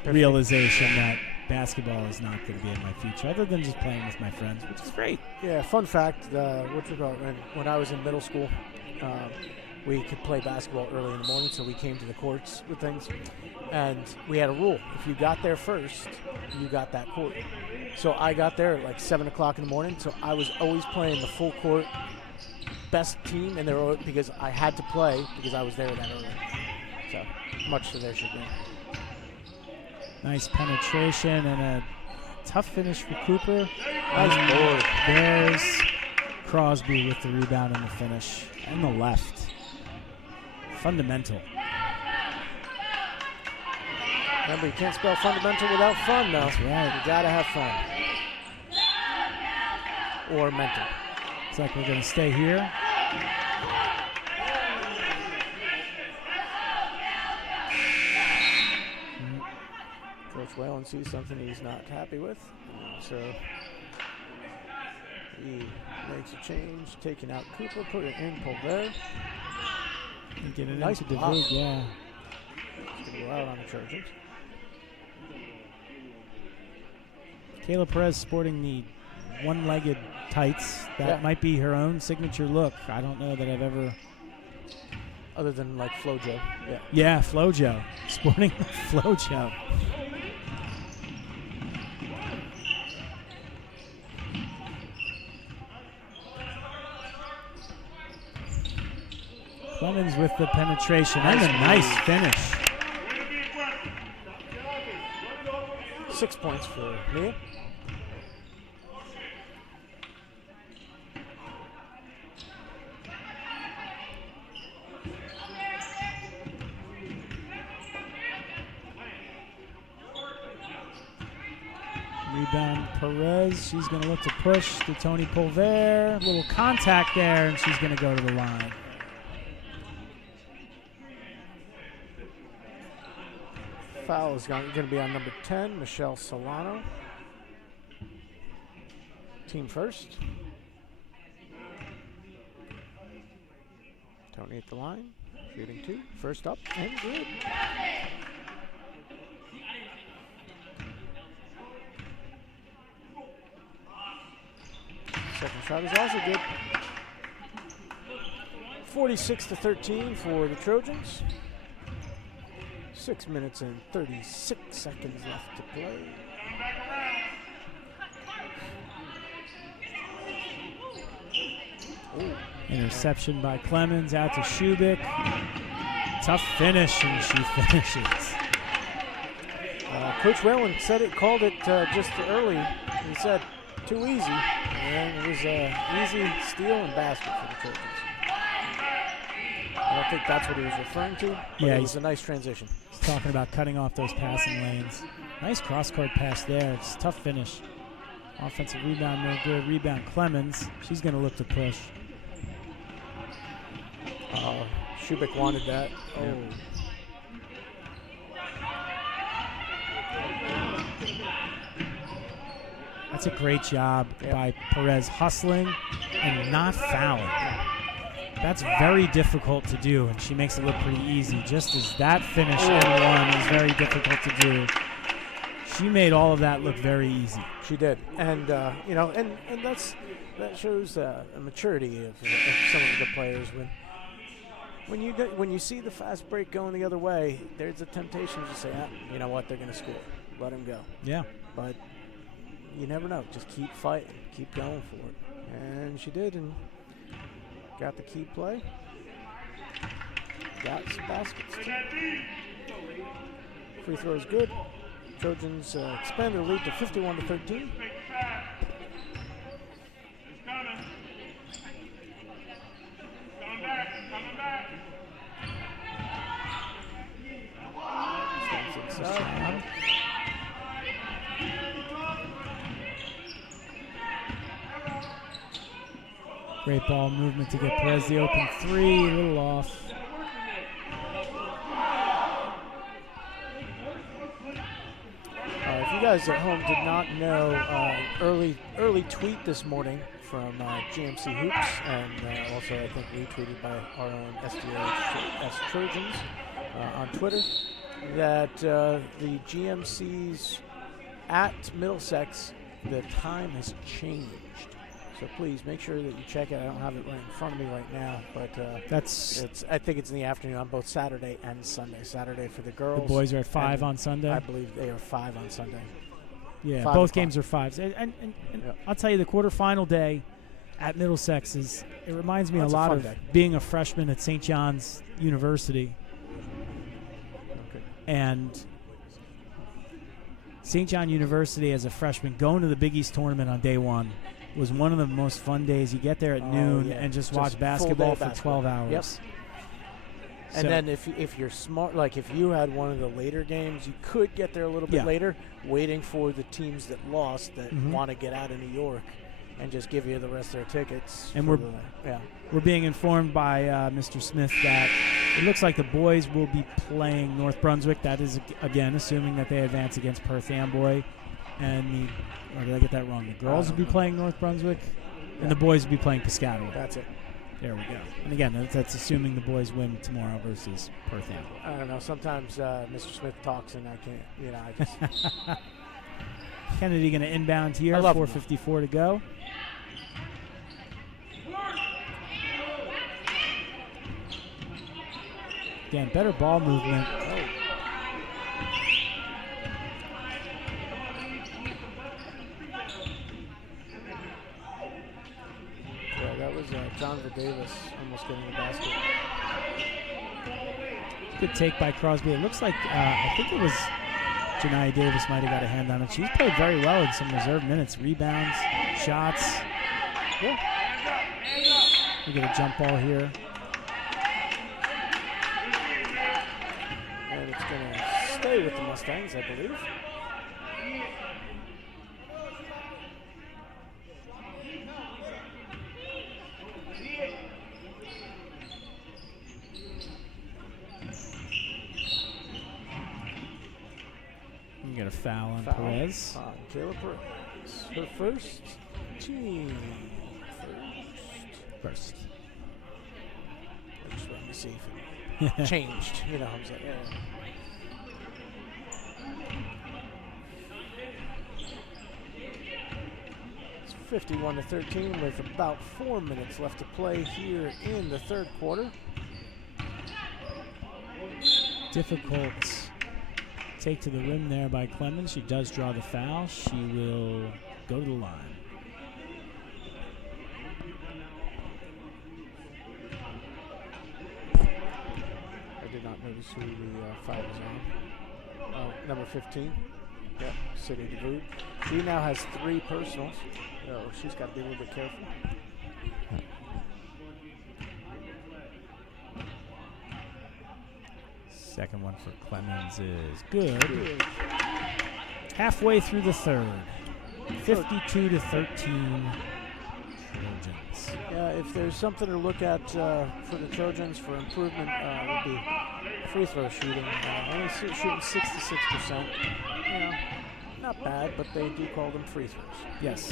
realization that basketball is not going to be in my future, other than just playing with my friends, which is great. Yeah, fun fact, when I was in middle school, we could play basketball early in the morning, so we came to the courts with things. And we had a rule. If you got there first, you got that court. So I got there at like 7 o'clock in the morning, so I was always playing the full court best team, and because I had to play because I was there that early. So much to their chagrin. Nice penetration and a tough finish for Cooper. Nice board. There's Crosby with the rebound and the finish. And the left. Fundamental. Remember, you can't spell fundamental without fun, though. That's right. You gotta have fun. Or mental. Looks like we're going to stay here. Coach Whalen sees something he's not happy with, so he makes a change, taking out Cooper, put it in Pulver. Get it Nice into block. Devug, yeah. It's going to go out on the Trojans. Kayla Perez sporting the one-legged tights. That might be her own signature look. I don't know that I've ever... Other than like Flojo. Yeah. Yeah, Flojo. Sporting the Flojo. Clemens with the penetration and a nice finish. 6 points for Mia. Rebound Perez. She's going to look to push to Tony Pulver. Little contact there, and she's going to go to the line. Foul is going to be on number 10, Michelle Solano. Team first. Tony at the line, shooting 2. First up and good. Second shot is also good. 46-13 for the Trojans. 6 minutes and 36 seconds left to play. Ooh. Interception by Clemens out to Shubik. Tough finish, and she finishes. Coach Whalen said it, called it just early. He said too easy, and it was easy steal and basket for the Trojans. I don't think that's what he was referring to, but it was a nice transition. talking about cutting off those passing lanes. Nice cross-court pass there. It's a tough finish. Offensive rebound, no good. Rebound, Clemens. She's going to look to push. Shubik wanted that. Yeah. Oh. That's a great job by Perez, hustling and not fouling. That's very difficult to do, and she makes it look pretty easy, just as that finish in one is very difficult to do. She made all of that look very easy. She did, and you know, and that shows a maturity of some of the players. When you see the fast break going the other way, there's a temptation to say, you know what, they're going to score. Let them go. Yeah. But you never know. Just keep fighting. Keep going for it. And she did, and got the key play. Got some baskets. Free throw is good. Trojans expand their lead to 51-13. Great ball movement to get Perez the open three, a little off. If you guys at home did not know, early tweet this morning from GMC Hoops, and also I think retweeted by our own SDH Trojans on Twitter, that the GMC's at Middlesex, the time has changed. So please make sure that you check it. I don't have it right in front of me right now, but I think it's in the afternoon on both Saturday and Sunday. Saturday for the girls. The boys are at 5 on Sunday. I believe they are 5 on Sunday. Yeah, both games are 5s. And I'll tell you, the quarterfinal day at Middlesex it reminds me a lot of being a freshman at St. John's University. Okay. And St. John University as a freshman going to the Big East tournament on day one was one of the most fun days. You get there at noon and just watch basketball for 12 hours. Yep. And then if you're smart, like if you had one of the later games, you could get there a little bit later, waiting for the teams that lost that want to get out of New York and just give you the rest of their tickets. And we're being informed by Mr. Smith that it looks like the boys will be playing North Brunswick. That is, again, assuming that they advance against Perth Amboy. And or did I get that wrong? The girls will be playing North Brunswick, and the boys will be playing Piscataway. That's it. There we go. And again, that's assuming the boys win tomorrow versus Perth Amboy. I don't know. Sometimes Mr. Smith talks, and I can't. You know, I just. Kennedy going to inbound here. 4:54 to go. Again, better ball movement. That was John Davis almost getting the basket. Good take by Crosby. It looks like, I think it was Janiyah Davis might have got a hand on it. She's played very well in some reserve minutes. Rebounds, shots. Yeah. We get a jump ball here. And it's going to stay with the Mustangs, I believe. Get a foul on Perez. Kayla Perez. Her first team. First. I just wanted to see if it changed. You know, I was like, It's 51-13 with about 4 minutes left to play here in the third quarter. Difficult take to the rim there by Clemens. She does draw the foul. She will go to the line. I did not notice who the foul was on. Number 15. Yep, City DeVoot. She now has 3 personals. So she's got to be a little bit careful. Second one for Clemens is good. Halfway through the third. 52-13 Trojans. Yeah, if there's something to look at for the Trojans for improvement, would be free throw shooting. Only shooting 66%. You know, not bad, but they do call them free throws. Yes.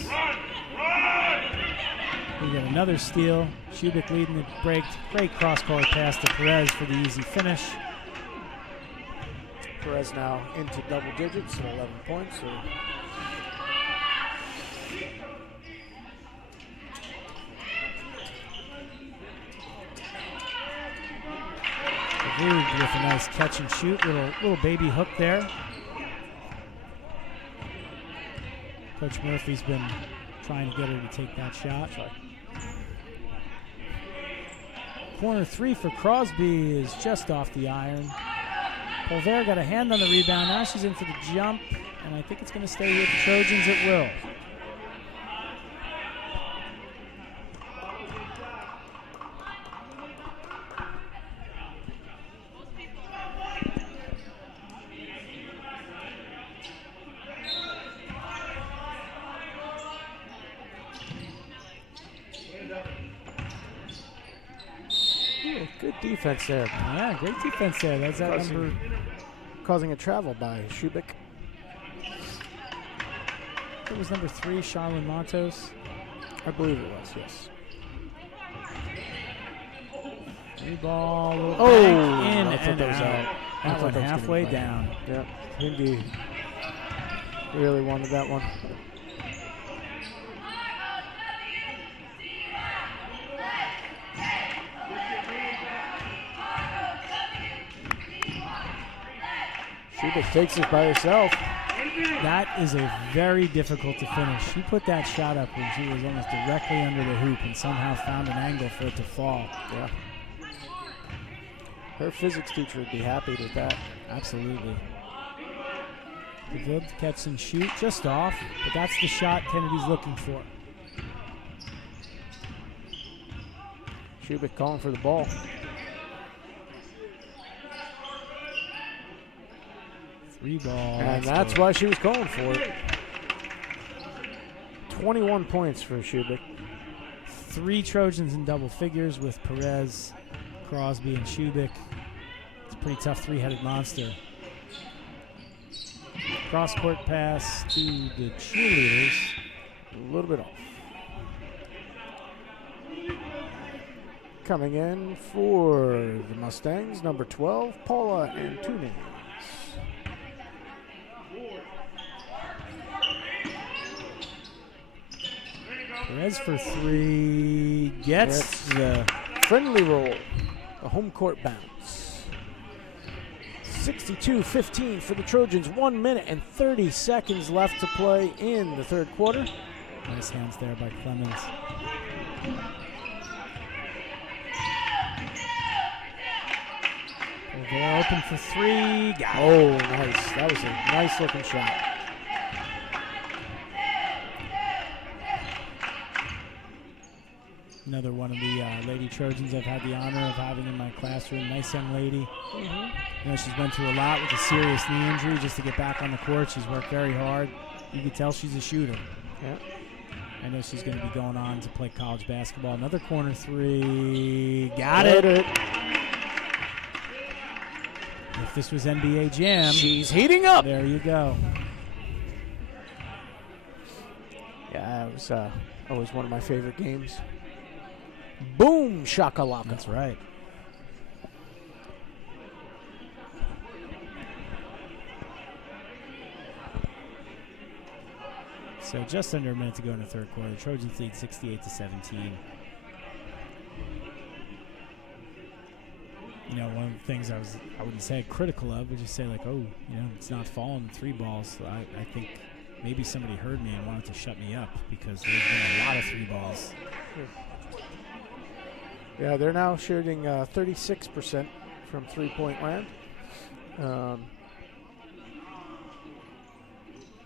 We got another steal. Shubik leading the break. Great cross-court pass to Perez for the easy finish. Perez now into double digits at 11 points. So With a nice catch and shoot, little baby hook there. Coach Murphy's been trying to get her to take that shot. Corner three for Crosby is just off the iron. Polvera got a hand on the rebound. Now she's in for the jump, and I think it's going to stay with the Trojans. It will. good defense there. Yeah, great defense there. That's that number. Causing a travel by Shubik. It was number 3, Charlene Matos. I believe it was, yes. New ball, little Oh, in I thought and that was out. That one halfway down. Yeah, Hindi really wanted that one. Shubik takes it by herself. That is a very difficult to finish. She put that shot up when she was almost directly under the hoop and somehow found an angle for it to fall. Yeah. Her physics teacher would be happy with that. Absolutely. Good catch and shoot, just off, but that's the shot Kennedy's looking for. Shubik calling for the ball. Three ball. And that's why she was calling for it. 21 points for Shubik. 3 Trojans in double figures with Perez, Crosby, and Shubik. It's a pretty tough three-headed monster. Cross-court pass to the cheerleaders. A little bit off. Coming in for the Mustangs, number 12, Paula Antunes. Perez for 3, gets the friendly roll, a home court bounce. 62-15 for the Trojans, 1 minute and 30 seconds left to play in the third quarter. Nice hands there by Clemens. They're open for 3. Got it. Nice. That was a nice looking shot. Another one of the Lady Trojans I've had the honor of having in my classroom. Nice young lady. You know, she's went through a lot with a serious knee injury just to get back on the court. She's worked very hard. You can tell she's a shooter. Yeah. I know she's going to be going on to play college basketball. Another corner 3. Got it. If this was NBA Jam, she's heating up. There you go. Yeah, it was always one of my favorite games. Boom, shakalaka. That's right. So just under a minute to go in the third quarter. The Trojans lead 68-17. You know, one of the things I wouldn't say critical of, would just say like, oh, you know, it's not falling 3 balls. So I think maybe somebody heard me and wanted to shut me up because there's been a lot of 3 balls. Yeah, they're now shooting 36% from three-point land.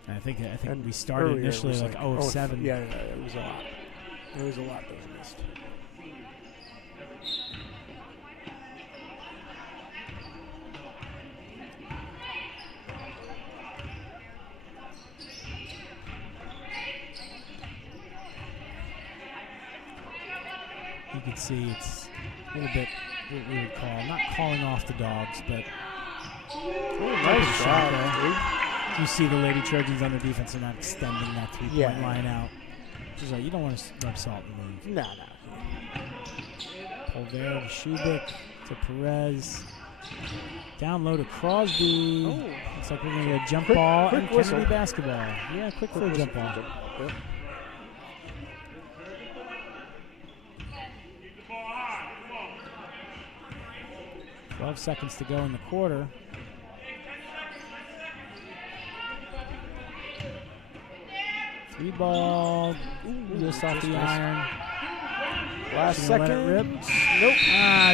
I think we started initially like 0 of 7. Yeah, it was a lot. It was a lot that was missed. you can see it's a little bit what we would call, not calling off the dogs, but Nice shot. you see the Lady Trojans on their defense are not extending that three-point line out. Which is like, you don't want to rub salt in the wound. No. Polvera to Shubik to Perez. Down low to Crosby. Oh. Looks like we're going to get a jump ball quick and whistle. Kennedy basketball. Yeah, quick for a jump ball. Yep. – 12 seconds to go in the quarter. Three ball. Just off the iron. Last Let it second. rip. Nope.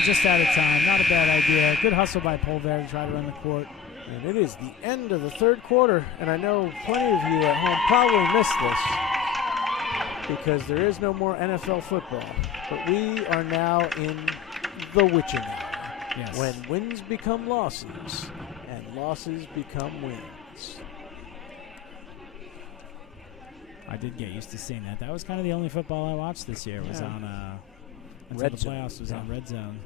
Just out of time. Not a bad idea. Good hustle by Polvera to try to run the court. And it is the end of the third quarter, and I know plenty of you at home probably missed this because there is no more NFL football. But we are now in the witching hour, Yes. when wins become losses and losses become wins. I did get used to seeing that. That was kind of the only football I watched this year. Was on until Red the Zone. playoffs was on Red Zone.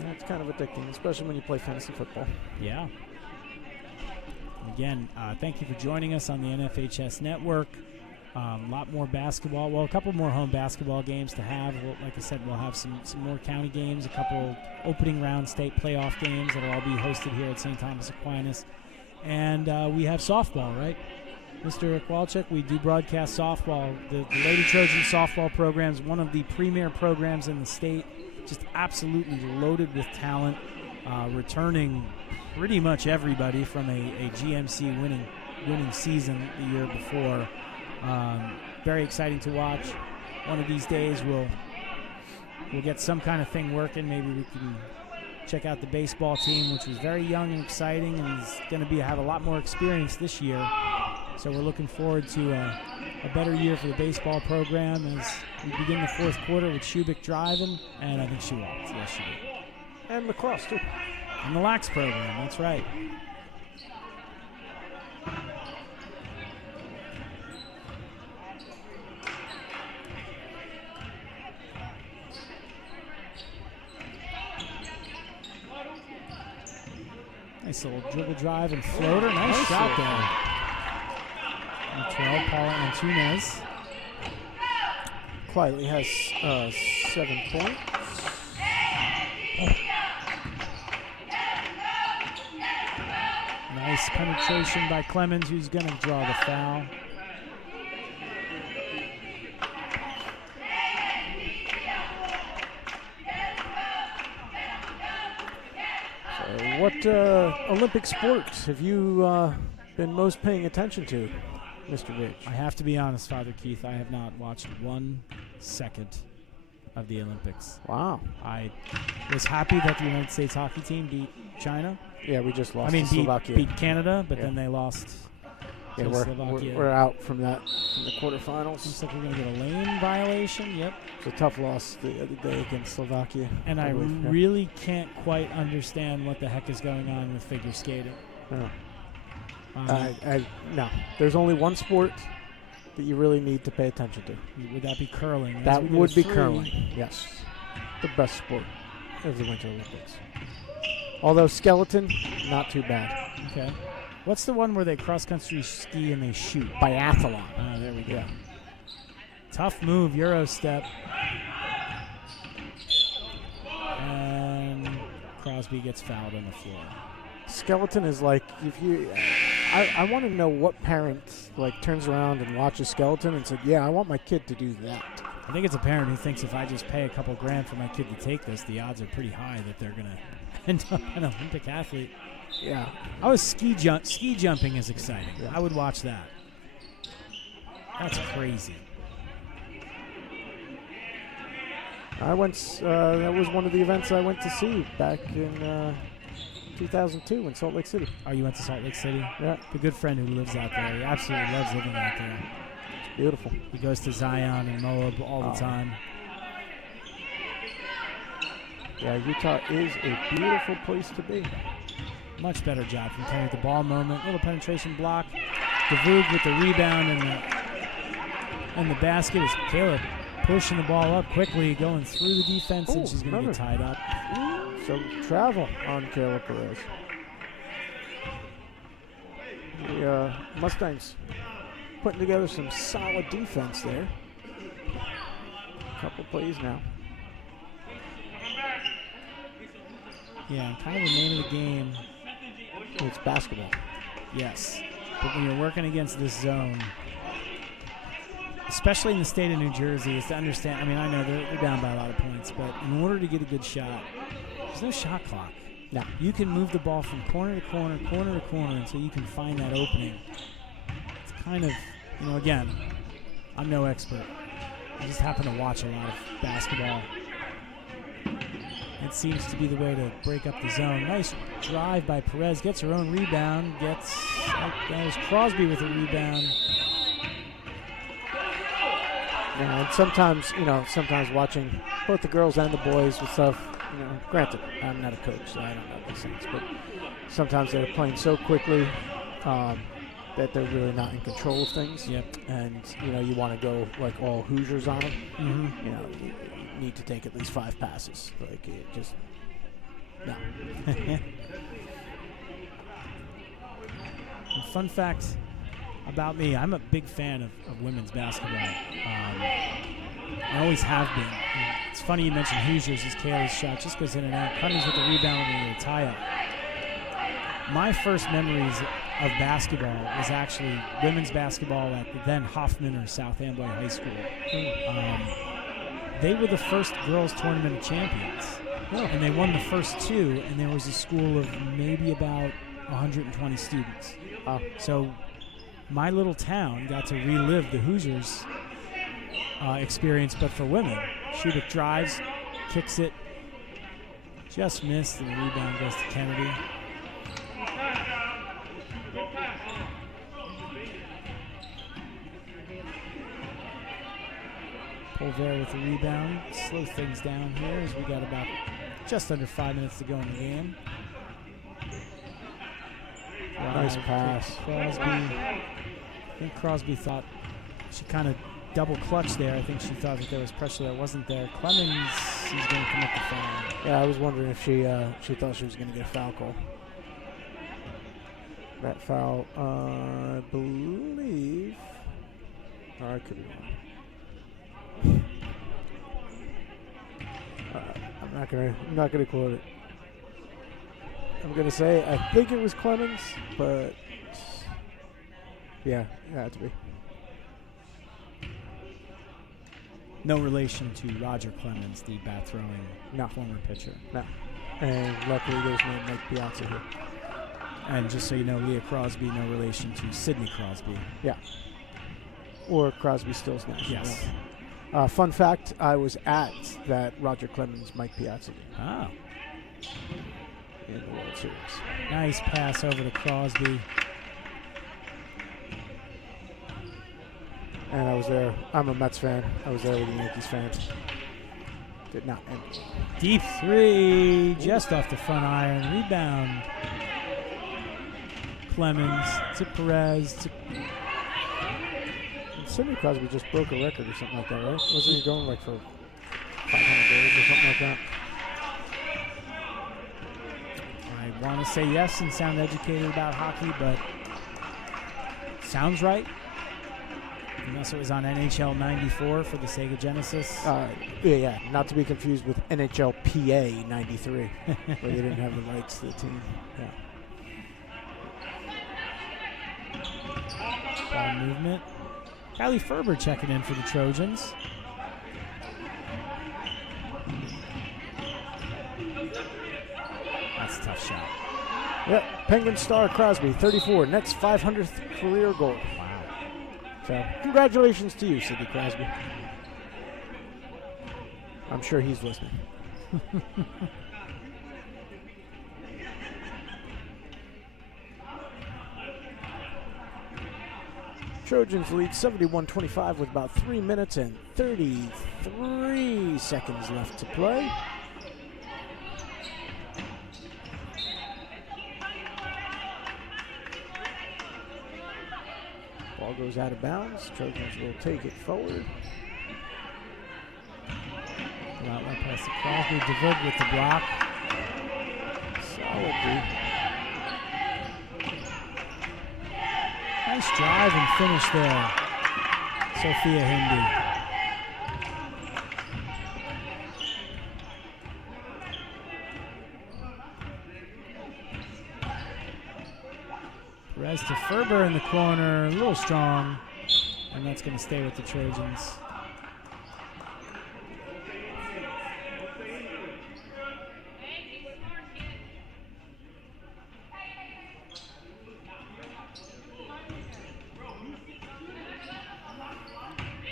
Yeah, it's kind of addicting, especially when you play fantasy football. Yeah. Again, thank you for joining us on the NFHS Network. A lot more basketball. Well, a couple more home basketball games to have. Like I said, we'll have some more county games, a couple opening round state playoff games that will all be hosted here at St. Thomas Aquinas. And we have softball, right? Mr. Kowalczyk, we do broadcast softball. The Lady Trojan softball program is one of the premier programs in the state. Just absolutely loaded with talent, returning pretty much everybody from a GMC winning season the year before. Very exciting to watch. One of these days we'll get some kind of thing working. Maybe we can check out the baseball team, which was very young and exciting and is going to have a lot more experience this year. So we're looking forward to a better year for the baseball program as we begin the fourth quarter with Shubik driving, and I think she walked. Yes, she did. And lacrosse, too. And the Lax program, that's right. Nice little dribble drive and floater. Nice shot there. And 12, Paula Antunes. Quietly has 7 points. Nice penetration by Clemens, who's going to draw the foul. What Olympic sports have you been most paying attention to, Mr. Rich? I have to be honest, Father Keith, I have not watched 1 second of the Olympics. Wow. I was happy that the United States hockey team beat China. Yeah, we just lost to beat Slovakia. Canada, but then they lost Yeah, to Slovakia. we're out from that in the quarterfinals. Looks like we're going to get a lane violation. Yep. It's a tough loss the other day against Slovakia. And I believe, yeah. really can't quite understand what the heck is going on with figure skating. No. Um, No. There's only one sport that you really need to pay attention to. Would that be curling? As That we go would to be 3, curling. Yes. The best sport of the Winter Olympics. Although skeleton, not too bad. Okay. What's the one where they cross-country ski and they shoot? Biathlon. Oh, there we go. Yeah. Tough move, Euro step. And Crosby gets fouled on the floor. Skeleton is like, if you, I want to know what parent like turns around and watches skeleton and said, yeah, I want my kid to do that. I think it's a parent who thinks if I just pay a couple grand for my kid to take this, the odds are pretty high that they're going to end up an Olympic athlete. Yeah. Ski jumping is exciting. Yeah. I would watch that. That's crazy. I went, that was one of the events I went to see back in 2002 in Salt Lake City. Oh, you went to Salt Lake City? Yeah. A good friend who lives out there. He absolutely loves living out there. It's beautiful. He goes to Zion and Moab all the time. Yeah, Utah is a beautiful place to be. Much better job from Kenny at the ball moment. Little penetration block. DeVoog with the rebound and And the basket is Kayla pushing the ball up quickly, going through the defense, and she's going to get tied up. Some travel on Kayla Perez. The Mustangs putting together some solid defense there. Couple plays now. Yeah, kind of the name of the game. It's basketball. Yes. But when you're working against this zone, especially in the state of New Jersey, is to understand. I mean, I know they're down by a lot of points, but in order to get a good shot, there's no shot clock. No. You can move the ball from corner to corner, corner to corner until you can find that opening. It's kind of, again, I'm no expert. I just happen to watch a lot of basketball. It seems to be the way to break up the zone. Nice drive by Perez. Gets her own rebound. That was Crosby with a rebound. Yeah, and sometimes watching both the girls and the boys with stuff, granted, I'm not a coach, so I don't know these things, but sometimes they're playing so quickly that they're really not in control of things. Yep. And, you want to go like all Hoosiers on them. Mm-hmm. You need to take at least 5 passes. Like, it just, no. Fun fact about me, I'm a big fan of women's basketball. I always have been. And it's funny you mentioned Hoosiers as Kayla's shot just goes in and out. Cummings with the rebound and the tie-up. My first memories of basketball was actually women's basketball at the then Hoffman or South Amboy High School. They were the first girls tournament champions. And they won the first 2, and there was a school of maybe about 120 students. So my little town got to relive the Hoosiers experience, but for women. Shubik drives, kicks it, just missed, and the rebound goes to Kennedy. Pulver with the rebound. Slow things down here as we got about just under 5 minutes to go in the game. Nice pass. Crosby. I think Crosby thought she kind of double clutched there. I think she thought that there was pressure that wasn't there. Clemens, he's going to commit the foul. Yeah, I was wondering if she thought she was going to get a foul call. That foul, I believe. I could be wrong. I'm not gonna quote it. I'm gonna say I think it was Clemens, but yeah, it had to be. No relation to Roger Clemens, the bat-throwing former pitcher. No. And luckily there's no Mike Piazza here. And just so you know, Leah Crosby, no relation to Sidney Crosby. Yeah. Or Crosby, Stills, Nash. Yes. Fun fact, I was at that Roger Clemens, Mike Piazza game. Oh. In the World Series. Nice pass over to Crosby. And I was there. I'm a Mets fan. I was there with the Yankees fans. Did not end. Deep 3, just off the front iron. Rebound. Clemens to Perez to Sidney Crosby just broke a record or something like that, right? Wasn't he going like for 500 goals or something like that? I want to say yes and sound educated about hockey, but sounds right. Unless it was on NHL 94 for the Sega Genesis. Yeah, not to be confused with NHL PA 93, where they didn't have the rights to the team. Yeah. Ball movement. Kylie Ferber checking in for the Trojans. That's a tough shot. Yep, Penguin star Crosby, 34, next 500th career goal. Wow. So, congratulations to you, Sidney Crosby. I'm sure he's listening. Trojans lead 71-25 with about 3 minutes and 33 seconds left to play. Ball goes out of bounds. Trojans will take it forward. Outlet pass to Crosby. DeVoog with the block. Solid D. Nice drive and finish there. Sophia Hindi. Perez to Ferber in the corner, a little strong, and that's going to stay with the Trojans.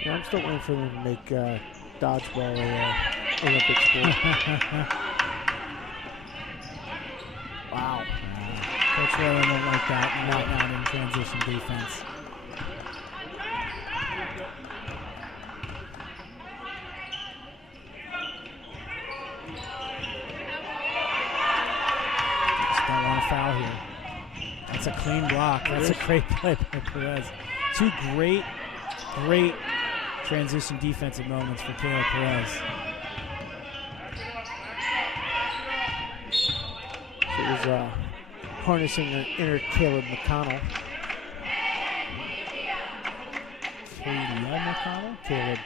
Yeah, I'm still waiting for them to make dodgeball a Olympic sport. Wow. Coach Whalen won't like that, not in transition defense. Just don't want to foul here. That's a clean block. That's a great play by Perez. Two great transition defensive moments for Kayla Perez. It was harnessing the inner Caleb McConnell. Caleb McConnell? Caleb,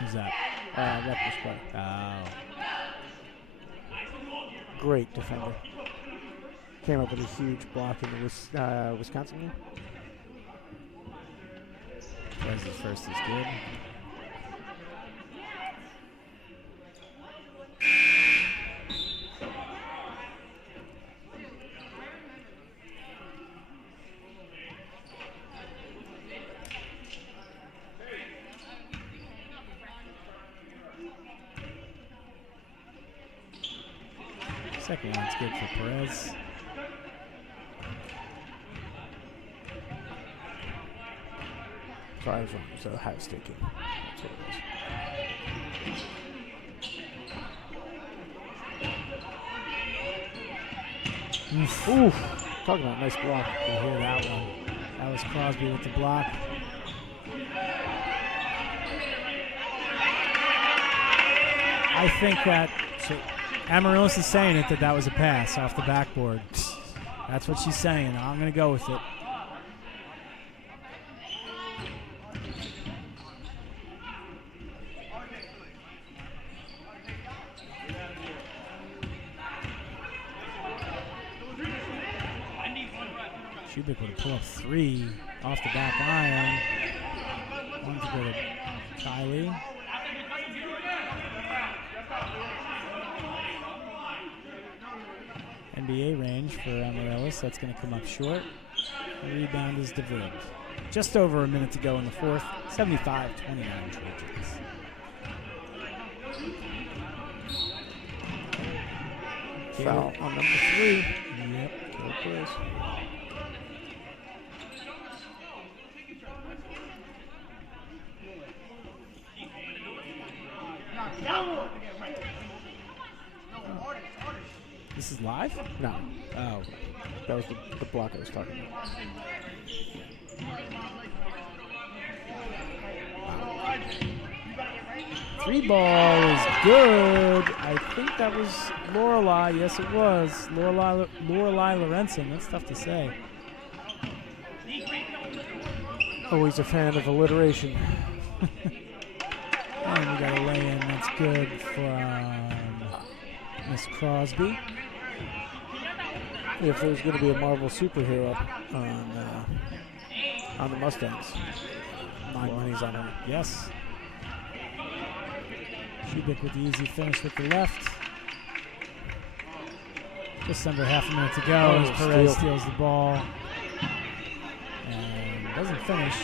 Who's that? Rutgers player. Oh. Great defender. Came up with a huge block in the Wisconsin game. Perez's first is good. Second one's good for Perez. Sorry, I was wrong. It was Ohio State game. That's what it was. Oof. Talking about nice block. You hear that one. That was Crosby with the block. I think that Amaryllis is saying that was a pass off the backboard. That's what she's saying. I'm going to go with it. Shubik would pull up three off the back iron. One to go to Kylie. NBA range for Amaryllis. That's going to come up short. The rebound is DeVoog. Just over a minute to go in the fourth. 75-29 Trojans. Foul on number 3. Yep. Kayla Perez. This is live? No, Oh. that was the block I was talking about. Three ball is good. I think that was Lorelei. Yes, it was. Lorelei Lorenzen. That's tough to say. Always a fan of alliteration. And we got a lay-in. That's good from Miss Crosby. If there's going to be a Marvel superhero on the Mustangs, my money's on her. Yes. Shubik with the easy finish with the left. Just under half a minute to go as Perez steals the ball. And doesn't finish.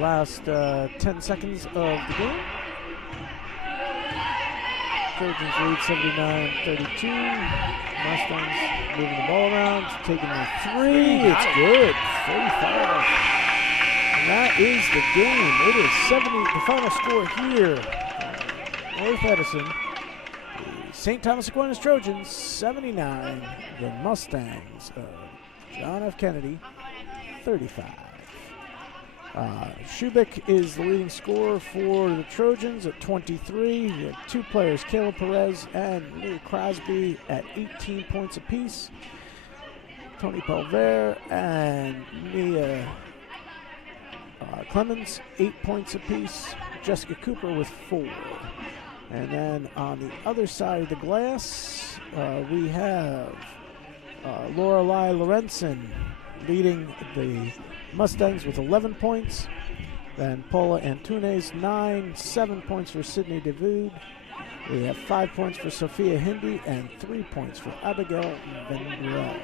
Last 10 seconds of the game. Trojans lead 79-32. Mustangs moving the ball around, taking the three. It's good. 35. And that is the game. It is 70. The final score here. North Edison. The St. Thomas Aquinas Trojans 79. The Mustangs of John F. Kennedy 35. Shubik is the leading scorer for the Trojans at 23. We have two players, Kayla Perez and Leah Crosby, at 18 points apiece. Tony Pelver and Mia Clemens, 8 points apiece. Jessica Cooper with 4. And then on the other side of the glass, we have Lorelei Lorenzen leading the Mustangs with 11 points. Then Paula Antunes, 9, 7 points for Sydney DeVood. We have 5 points for Sophia Hindi and 3 points for Abigail Vendrell.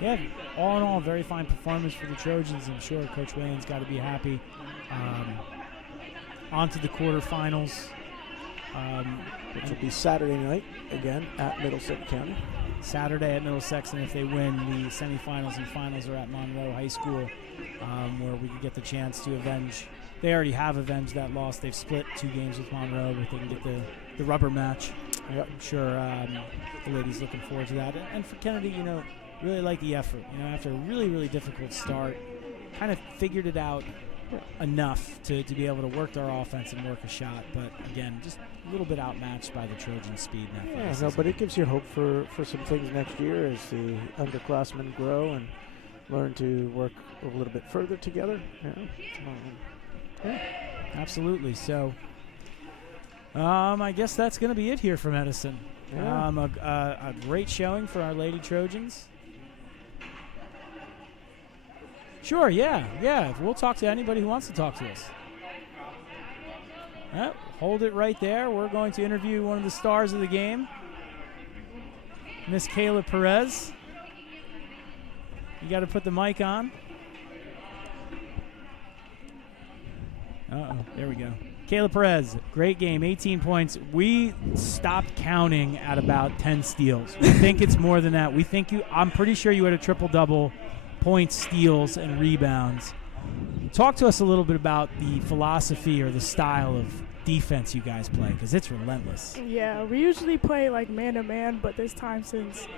Yeah, all in all, very fine performance for the Trojans. I'm sure Coach Wayne's got to be happy. On to the quarterfinals. Which will be Saturday night, again, at Middlesex County. Saturday at Middlesex, and if they win, the semifinals and finals are at Monroe High School, where we could get the chance to avenge. They already have avenged that loss. They've split 2 games with Monroe, but they can get the rubber match. Yep. I'm sure the ladies looking forward to that. And for Kennedy, really like the effort. After a really, really difficult start, kind of figured it out enough to be able to work their offense and work a shot. But again, just a little bit outmatched by the Trojan speed and athleticism. Yeah, no, but it gives you hope for some things next year as the underclassmen grow and learn to work a little bit further together. Yeah, absolutely. So I guess that's going to be it here from Edison. Yeah. A great showing for our Lady Trojans. Sure, yeah. We'll talk to anybody who wants to talk to us. Hold it right there. We're going to interview one of the stars of the game, Miss Kayla Perez. You got to put the mic on. There we go. Kayla Perez, great game, 18 points. We stopped counting at about 10 steals. We think it's more than that. I'm pretty sure you had a triple-double, points, steals, and rebounds. Talk to us a little bit about the philosophy or the style of defense you guys play, because it's relentless. Yeah, we usually play like man-to-man, but this time since,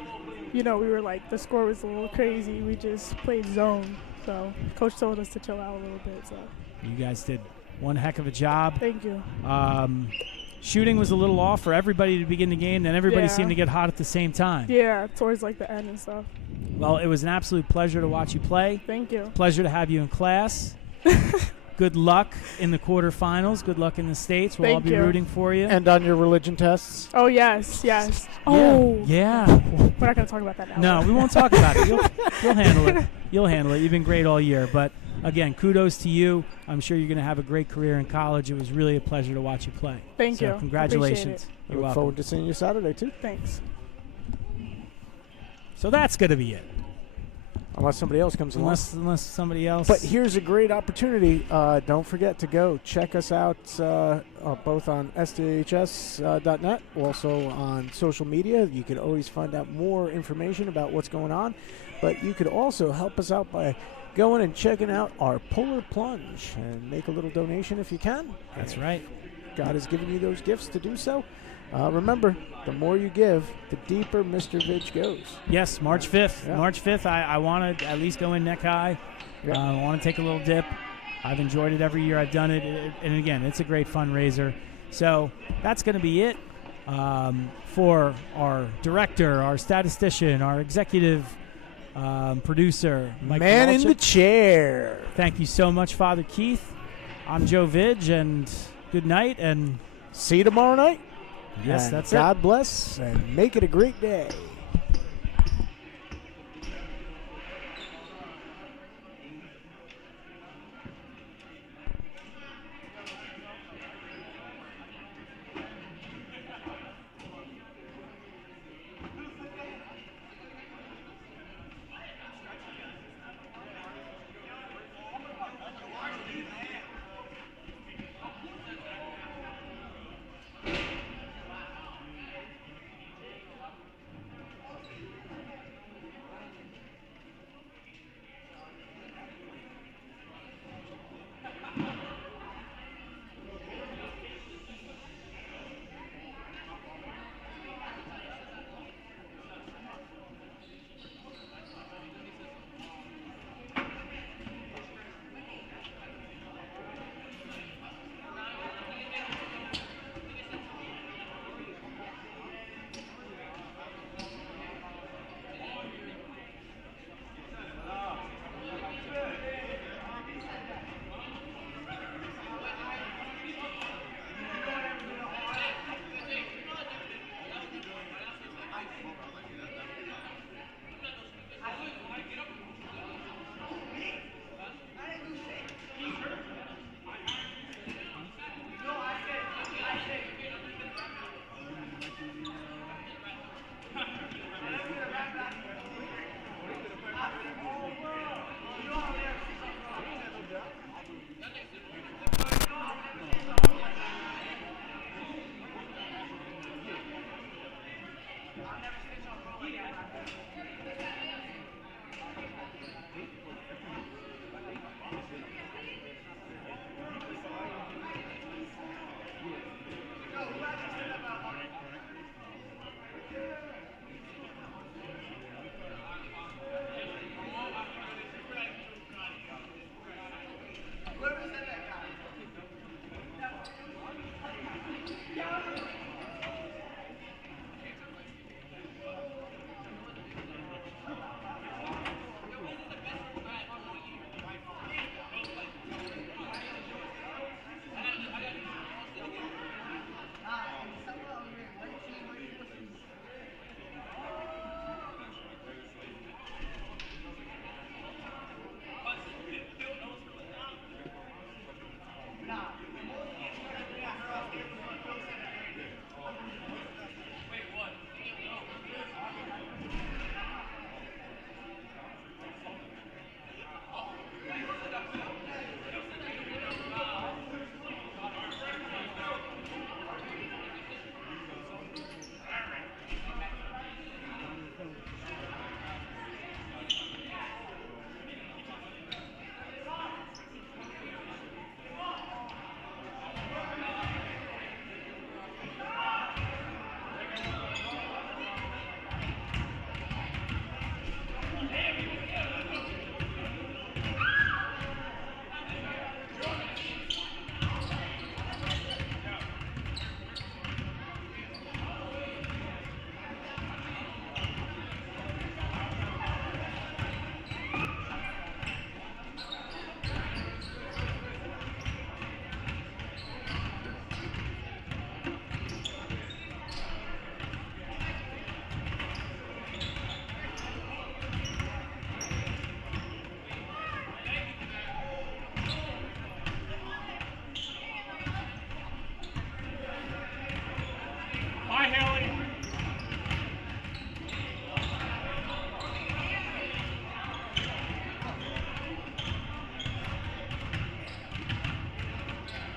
we were like, the score was a little crazy, we just played zone. So Coach told us to chill out a little bit. So you guys did one heck of a job. Thank you. Shooting was a little off for everybody to begin the game, then everybody seemed to get hot at the same time. Yeah, towards like the end and stuff. Well, it was an absolute pleasure to watch you play. Thank you. Pleasure to have you in class. Good luck in the quarterfinals. Good luck in the States. We'll all be rooting for you. And on your religion tests. Oh, yes. Oh. Yeah. We're not going to talk about that now. No, we won't talk about it. You'll handle it. You'll handle it. You've been great all year. But, again, kudos to you. I'm sure you're going to have a great career in college. It was really a pleasure to watch you play. Thank you. Congratulations. I look forward to seeing you Saturday, too. Thanks. So that's going to be it. Unless somebody else comes along. Unless somebody else. But here's a great opportunity. Don't forget to go check us out both on sdhs.net, also on social media. You can always find out more information about what's going on. But you could also help us out by going and checking out our Polar Plunge and make a little donation if you can. That's right. God has given you those gifts to do so. Remember, the more you give, the deeper Mr. Vidge goes. Yes, March 5th. Yeah. March 5th, I want to at least go in neck high. Yeah. I want to take a little dip. I've enjoyed it every year I've done it. And again, it's a great fundraiser. So that's going to be it for our director, our statistician, our executive producer, Mike Man Walchuk. In the chair. Thank you so much, Father Keith. I'm Joe Vidge, and good night. And see you tomorrow night. Yes, that's it. God bless, and make it a great day.